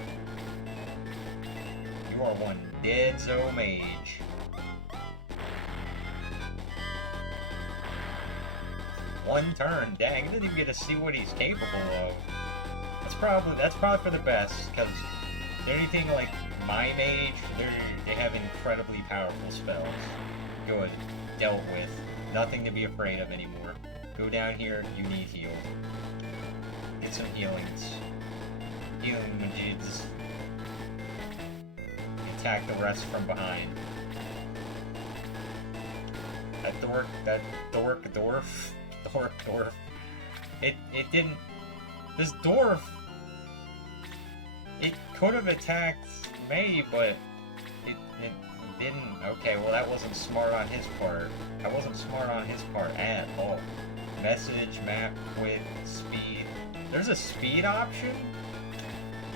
You are one dead-zo mage. One turn, dang, I didn't even get to see what he's capable of. That's probably for the best, because anything like my mage, they have incredibly powerful spells. Good. Dealt with. Nothing to be afraid of anymore. Go down here, you need healed. Get some healings. Healing mages. Attack the rest from behind. That dwarf. It didn't. This dwarf. It could have attacked me, but it didn't. Okay, well that wasn't smart on his part. That wasn't smart on his part at all. Message, map, quit, speed. There's a speed option?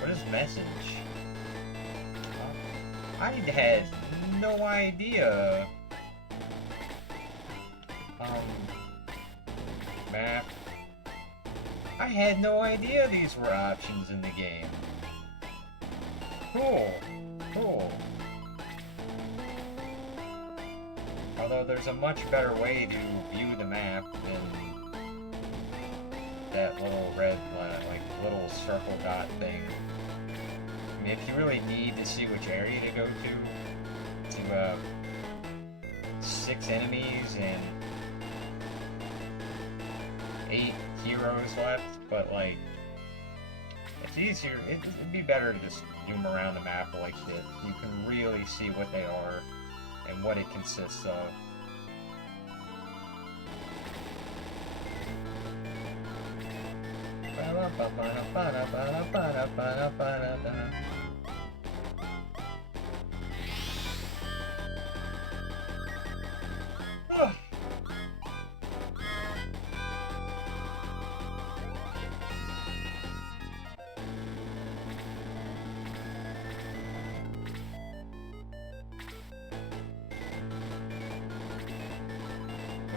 What is message? I had no idea. Map. I had no idea these were options in the game. Cool. Cool. Although there's a much better way to view the map than that little red, like, little circle dot thing. I mean, if you really need to see which area to go to 6 enemies and 8 heroes left, but, like, it's easier, it'd be better to just zoom around the map like this. You can really see what they are and what it consists of.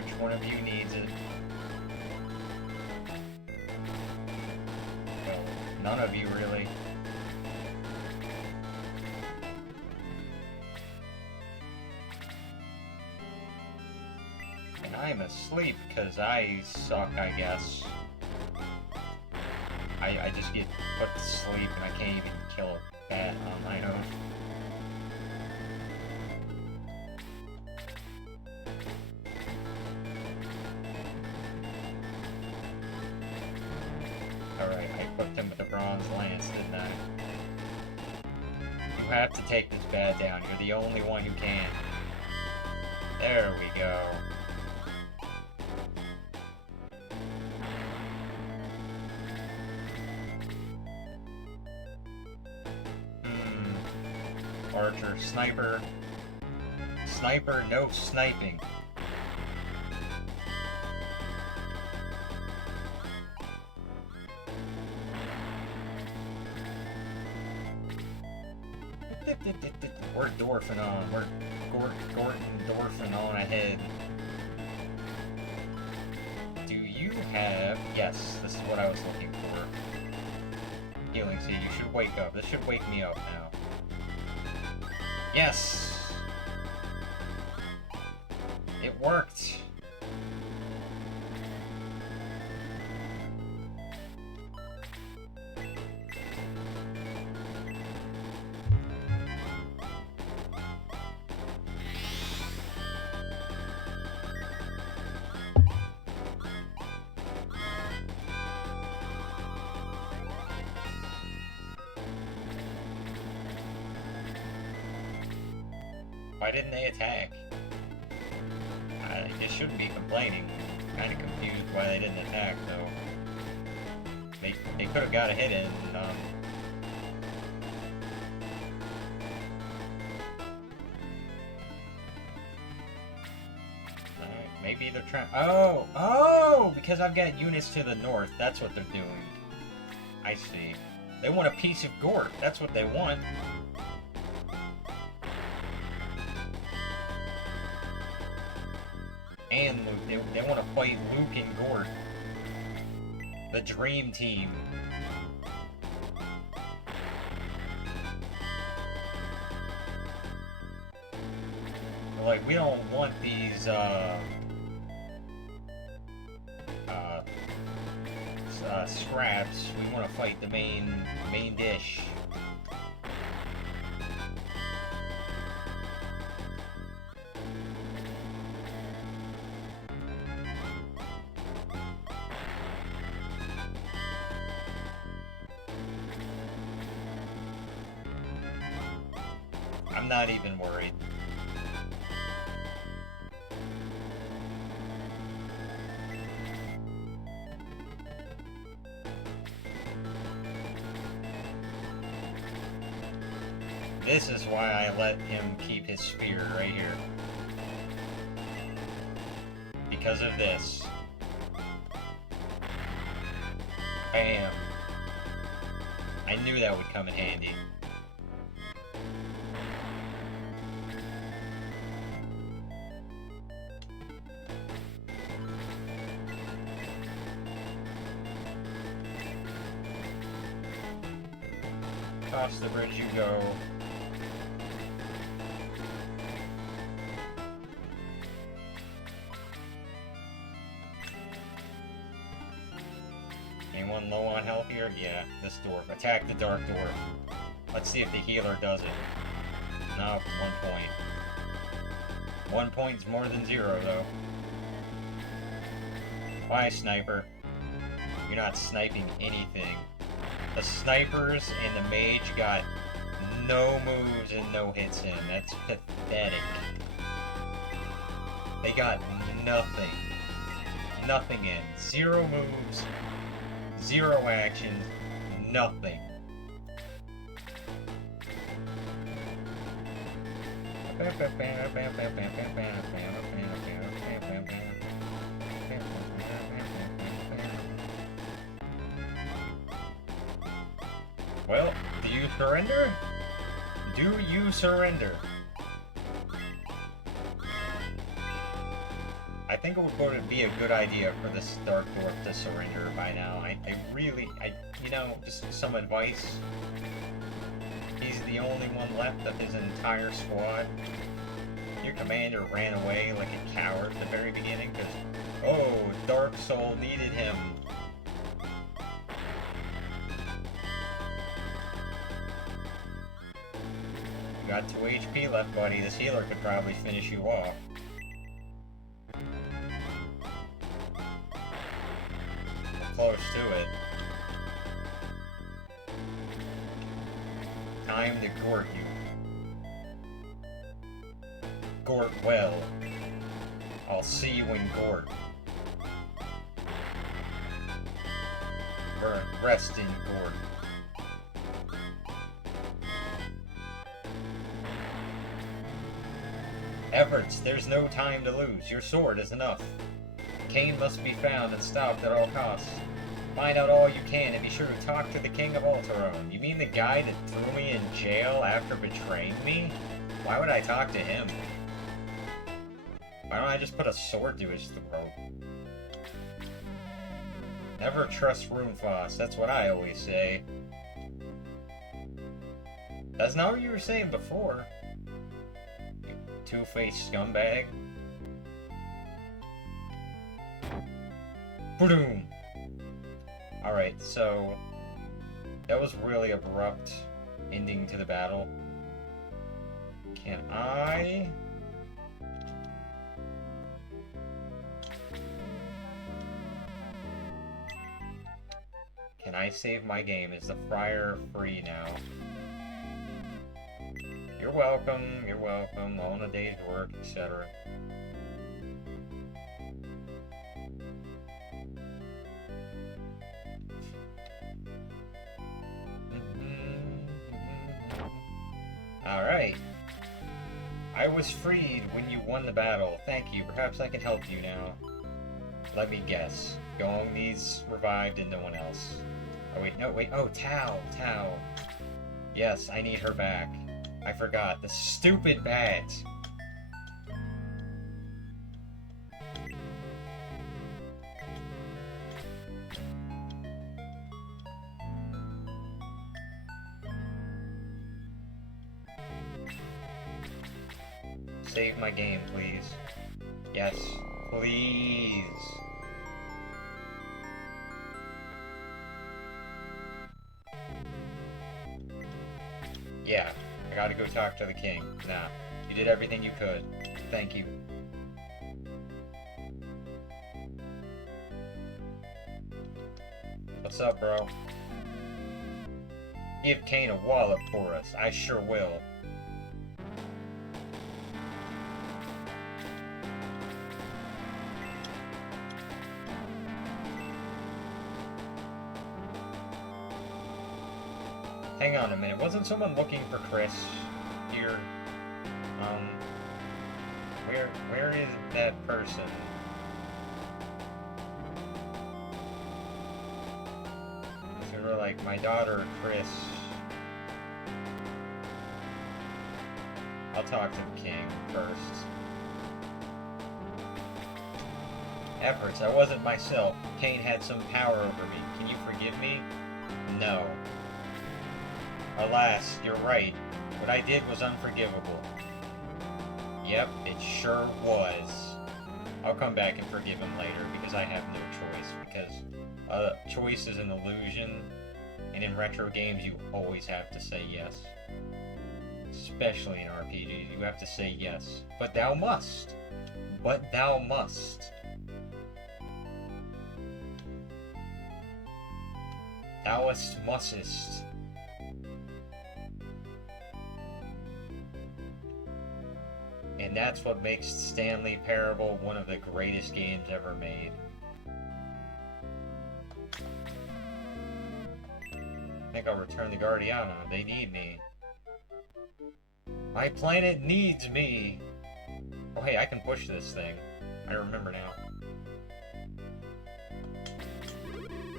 Which one of you needs it? Well, none of you really. And I'm asleep because I suck, I guess. I just get put to sleep and I can't even kill a bat on my own. Alright, I equipped him with the bronze lance, didn't I? You have to take this bat down. You're the only one who can. There we go. Archer, sniper. Sniper, no sniping. We're Dorphin on. We're Gordon Dorphin on ahead. Do you have... Yes, this is what I was looking for. Healing seed. You should wake up. This should wake me up now. Yes! It worked! Why didn't they attack? They shouldn't be complaining. Kind of confused why they didn't attack, though. They could have got a hit in. Maybe they're trying. Oh! Because I've got units to the north. That's what they're doing. I see. They want a piece of Gort. That's what they want. And Luke. They want to fight Luke and Gort. The Dream Team. They're like, we don't want these, scraps. We want to fight the main dish. I'm not even worried. This is why I let him keep his spear right here. Because of this. Bam. I knew that would come in handy. Across the bridge you go. Anyone low on health here? Yeah, this dwarf. Attack the dark dwarf. Let's see if the healer does it. No, 1 point. 1 point's more than 0, though. Bye, sniper. You're not sniping anything. The snipers and the mage got no moves and no hits in. That's pathetic. They got nothing. Nothing in. 0 moves, 0 actions, nothing. Well, do you surrender? Do you surrender? I think it would be a good idea for this Dark Dwarf to surrender by now. You know, just some advice. He's the only one left of his entire squad. Your commander ran away like a coward at the very beginning because, oh, Dark Soul needed him. You got 2 HP left, buddy. This healer could probably finish you off. Close to it. Time to gort you. Gort well. I'll see you in gort. Rest in gort. Efforts, there's no time to lose. Your sword is enough. Kain must be found and stopped at all costs. Find out all you can and be sure to talk to the King of Alterone. You mean the guy that threw me in jail after betraying me? Why would I talk to him? Why don't I just put a sword to his throat? Never trust Runefoss, that's what I always say. That's not what you were saying before. You two-faced scumbag. Boom! Alright, so that was really abrupt ending to the battle. Can I... Can I save my game? Is the Friar free now? You're welcome, on a day's work, etc. Alright. I was freed when you won the battle. Thank you. Perhaps I can help you now. Let me guess. Gong needs revived and no one else. Oh wait, no, wait. Oh, Tao. Yes, I need her back. I forgot. The stupid bat. Save my game, please. Yes, please. Yeah, I gotta go talk to the king. Nah, you did everything you could. Thank you. What's up, bro? Give Kain a wallop for us. I sure will. Hang on a minute, wasn't someone looking for Chris here? Where is that person? They were like, my daughter, Chris. I'll talk to the king first. Efforts, I wasn't myself. Kain had some power over me. Can you forgive me? No. Alas, you're right. What I did was unforgivable. Yep, it sure was. I'll come back and forgive him later, because I have no choice, because choice is an illusion, and in retro games you always have to say yes. Especially in RPGs, you have to say yes. But thou must! But thou must! Thouest mustest. And that's what makes Stanley Parable one of the greatest games ever made. I think I'll return the Guardiana. They need me. My planet needs me! Oh hey, I can push this thing. I remember now.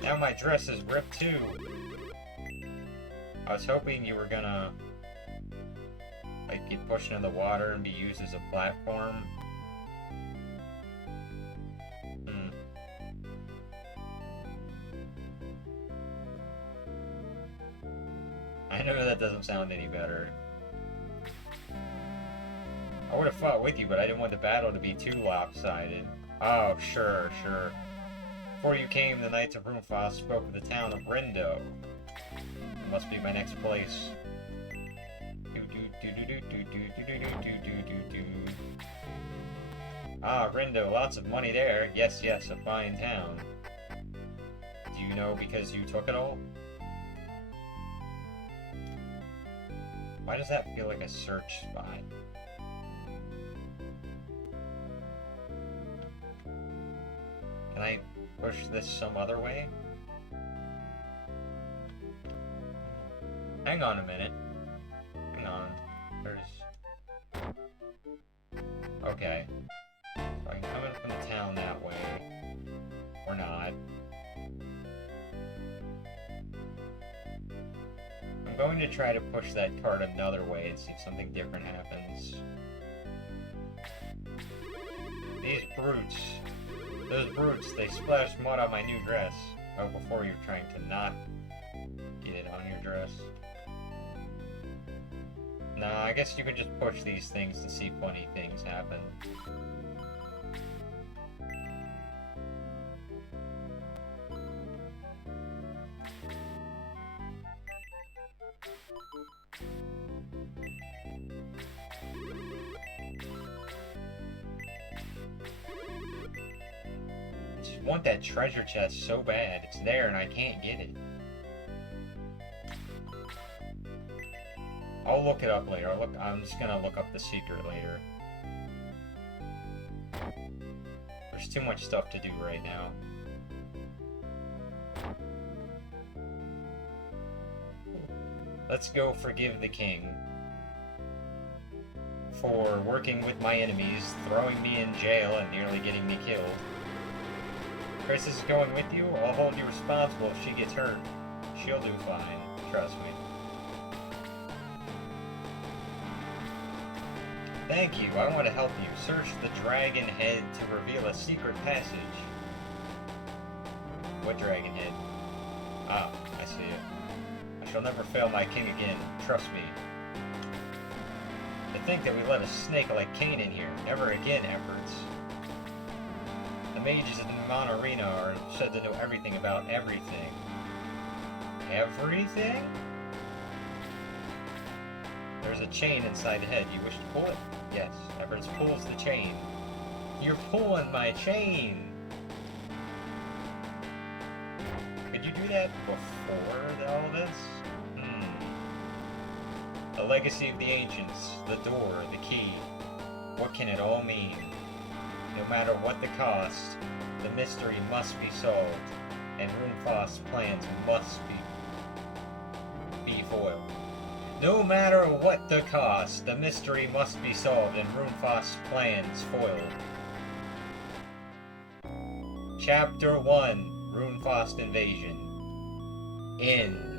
Now my dress is ripped too. I was hoping you were gonna like get pushed into the water and be used as a platform. I know that doesn't sound any better. I would have fought with you, but I didn't want the battle to be too lopsided. Oh, sure, sure. Before you came, the Knights of Runefrost spoke of the town of Rindo. It must be my next place. Ah, Rindo, lots of money there. Yes, yes, a fine town. Do you know because you took it all? Why does that feel like a search spot? Can I push this some other way? Hang on a minute. Hang on. There's... Okay. So I can come in from the town that way. Or not. I'm going to try to push that cart another way and see if something different happens. These brutes. Those brutes, they splashed mud on my new dress. Oh, before you're trying to not get it on your dress. Nah, I guess you can just push these things to see funny things happen. I want that treasure chest so bad. It's there and I can't get it. I'll look it up later. I'm just gonna look up the secret later. There's too much stuff to do right now. Let's go forgive the king for working with my enemies, throwing me in jail, and nearly getting me killed. Chris is going with you. I'll hold you responsible if she gets hurt. She'll do fine. Trust me. Thank you. I want to help you. Search the dragon head to reveal a secret passage. What dragon head? Ah, I see it. I shall never fail my king again. Trust me. To think that we let a snake like Cain in here. Never again, efforts. The mages in Monarena are said to know everything about everything. Everything? There's a chain inside the head. You wish to pull it? Yes. Everett pulls the chain. You're pulling my chain! Could you do that before all this? The legacy of the ancients, the door, the key. What can it all mean? No matter what the cost, the mystery must be solved, and Runefrost's plans must be foiled. No matter what the cost, the mystery must be solved, and Runefrost's plans foiled. Chapter 1, Runefrost Invasion. End.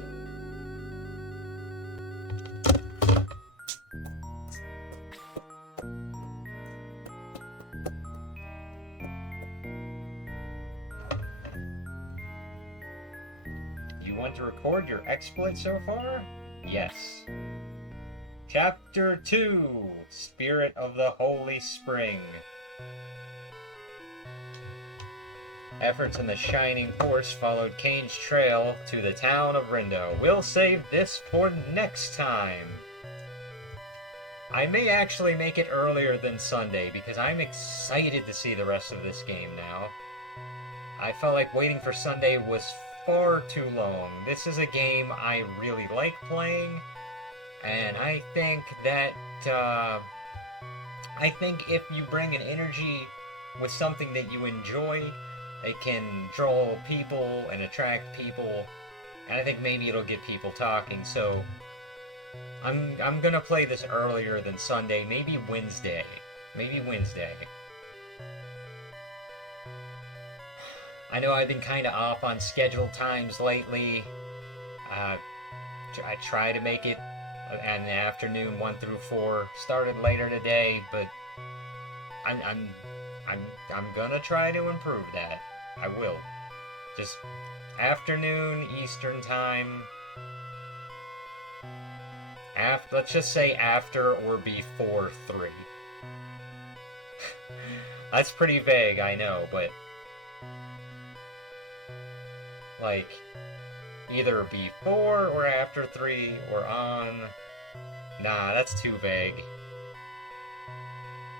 Want to record your exploits so far? Yes. Chapter 2, Spirit of the Holy Spring. Efforts in the Shining Force followed Kane's trail to the town of Rindo. We'll save this for next time. I may actually make it earlier than Sunday because I'm excited to see the rest of this game now. I felt like waiting for Sunday was far too long. This is a game I really like playing, and I think that, if you bring an energy with something that you enjoy, it can draw people and attract people, and I think maybe it'll get people talking, so I'm gonna play this earlier than Sunday, maybe Wednesday. I know I've been kind of off on scheduled times lately. I try to make it in the afternoon, 1 through 4. Started later today, but I'm gonna try to improve that. I will. Just afternoon Eastern time. Let's just say after or before 3. That's pretty vague, I know, but like either before or after 3 or on. Nah, that's too vague.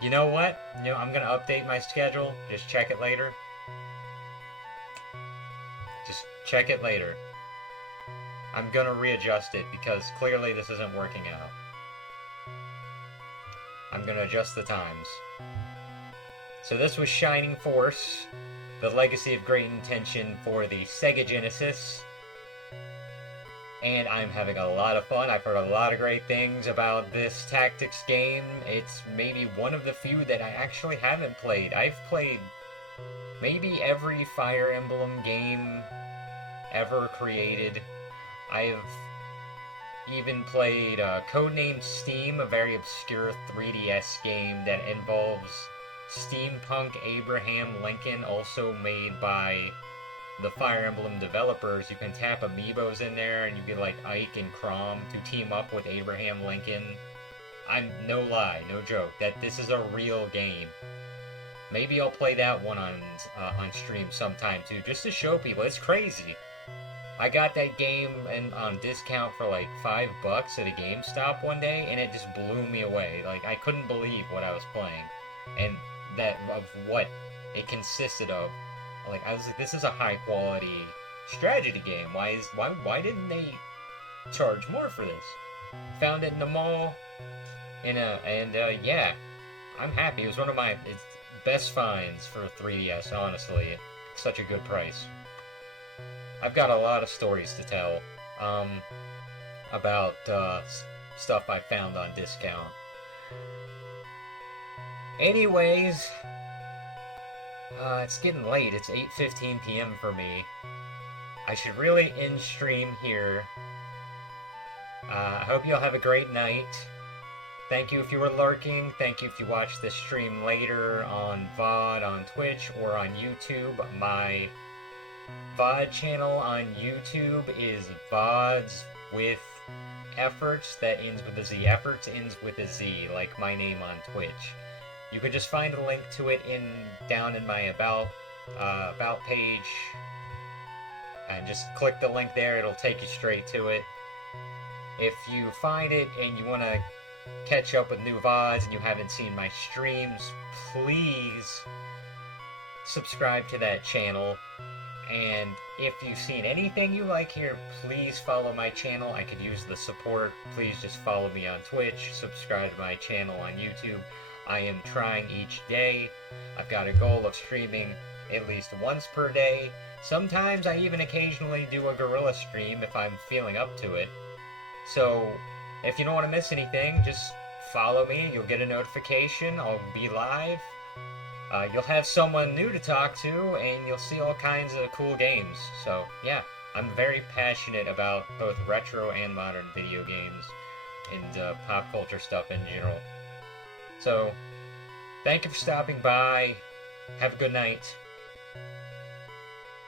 You know what? I'm gonna update my schedule. Just check it later. I'm gonna readjust it because clearly this isn't working out. I'm gonna adjust the times. So this was Shining Force, the Legacy of Great Intention for the Sega Genesis. And I'm having a lot of fun. I've heard a lot of great things about this tactics game. It's maybe one of the few that I actually haven't played. I've played maybe every Fire Emblem game ever created. I've even played Codename Steam, a very obscure 3DS game that involves steampunk Abraham Lincoln, also made by the Fire Emblem developers. You can tap amiibos in there, and you get like Ike and Chrom to team up with Abraham Lincoln. I'm no lie, no joke, that this is a real game. Maybe I'll play that one on stream sometime too, just to show people. It's crazy. I got that game on discount for like $5 at a GameStop one day, and it just blew me away. Like, I couldn't believe what I was playing, and that of what it consisted of. Like, I was like, this is a high quality strategy game. Why didn't they charge more for this? Found it in the mall, yeah, I'm happy. It was one of my best finds for 3DS. Honestly, it's such a good price. I've got a lot of stories to tell about stuff I found on discount. Anyways, it's getting late. It's 8:15 p.m. for me. I should really end stream here. I hope you all have a great night. Thank you if you were lurking. Thank you if you watched this stream later on VOD, on Twitch, or on YouTube. My VOD channel on YouTube is VODs with Efforts, that ends with a Z. Efforts ends with a Z, like my name on Twitch. You can just find a link to it down in my about page, and just click the link there. It'll take you straight to it. If you find it and you want to catch up with new VODs and you haven't seen my streams, please subscribe to that channel. And if you've seen anything you like here, please follow my channel. I could use the support. Please just follow me on Twitch, subscribe to my channel on YouTube. I am trying each day. I've got a goal of streaming at least once per day. Sometimes I even occasionally do a guerrilla stream if I'm feeling up to it. So if you don't want to miss anything, just follow me. You'll get a notification. I'll be live. You'll have someone new to talk to, and you'll see all kinds of cool games. So, yeah, I'm very passionate about both retro and modern video games, and pop culture stuff in general. So, thank you for stopping by. Have a good night.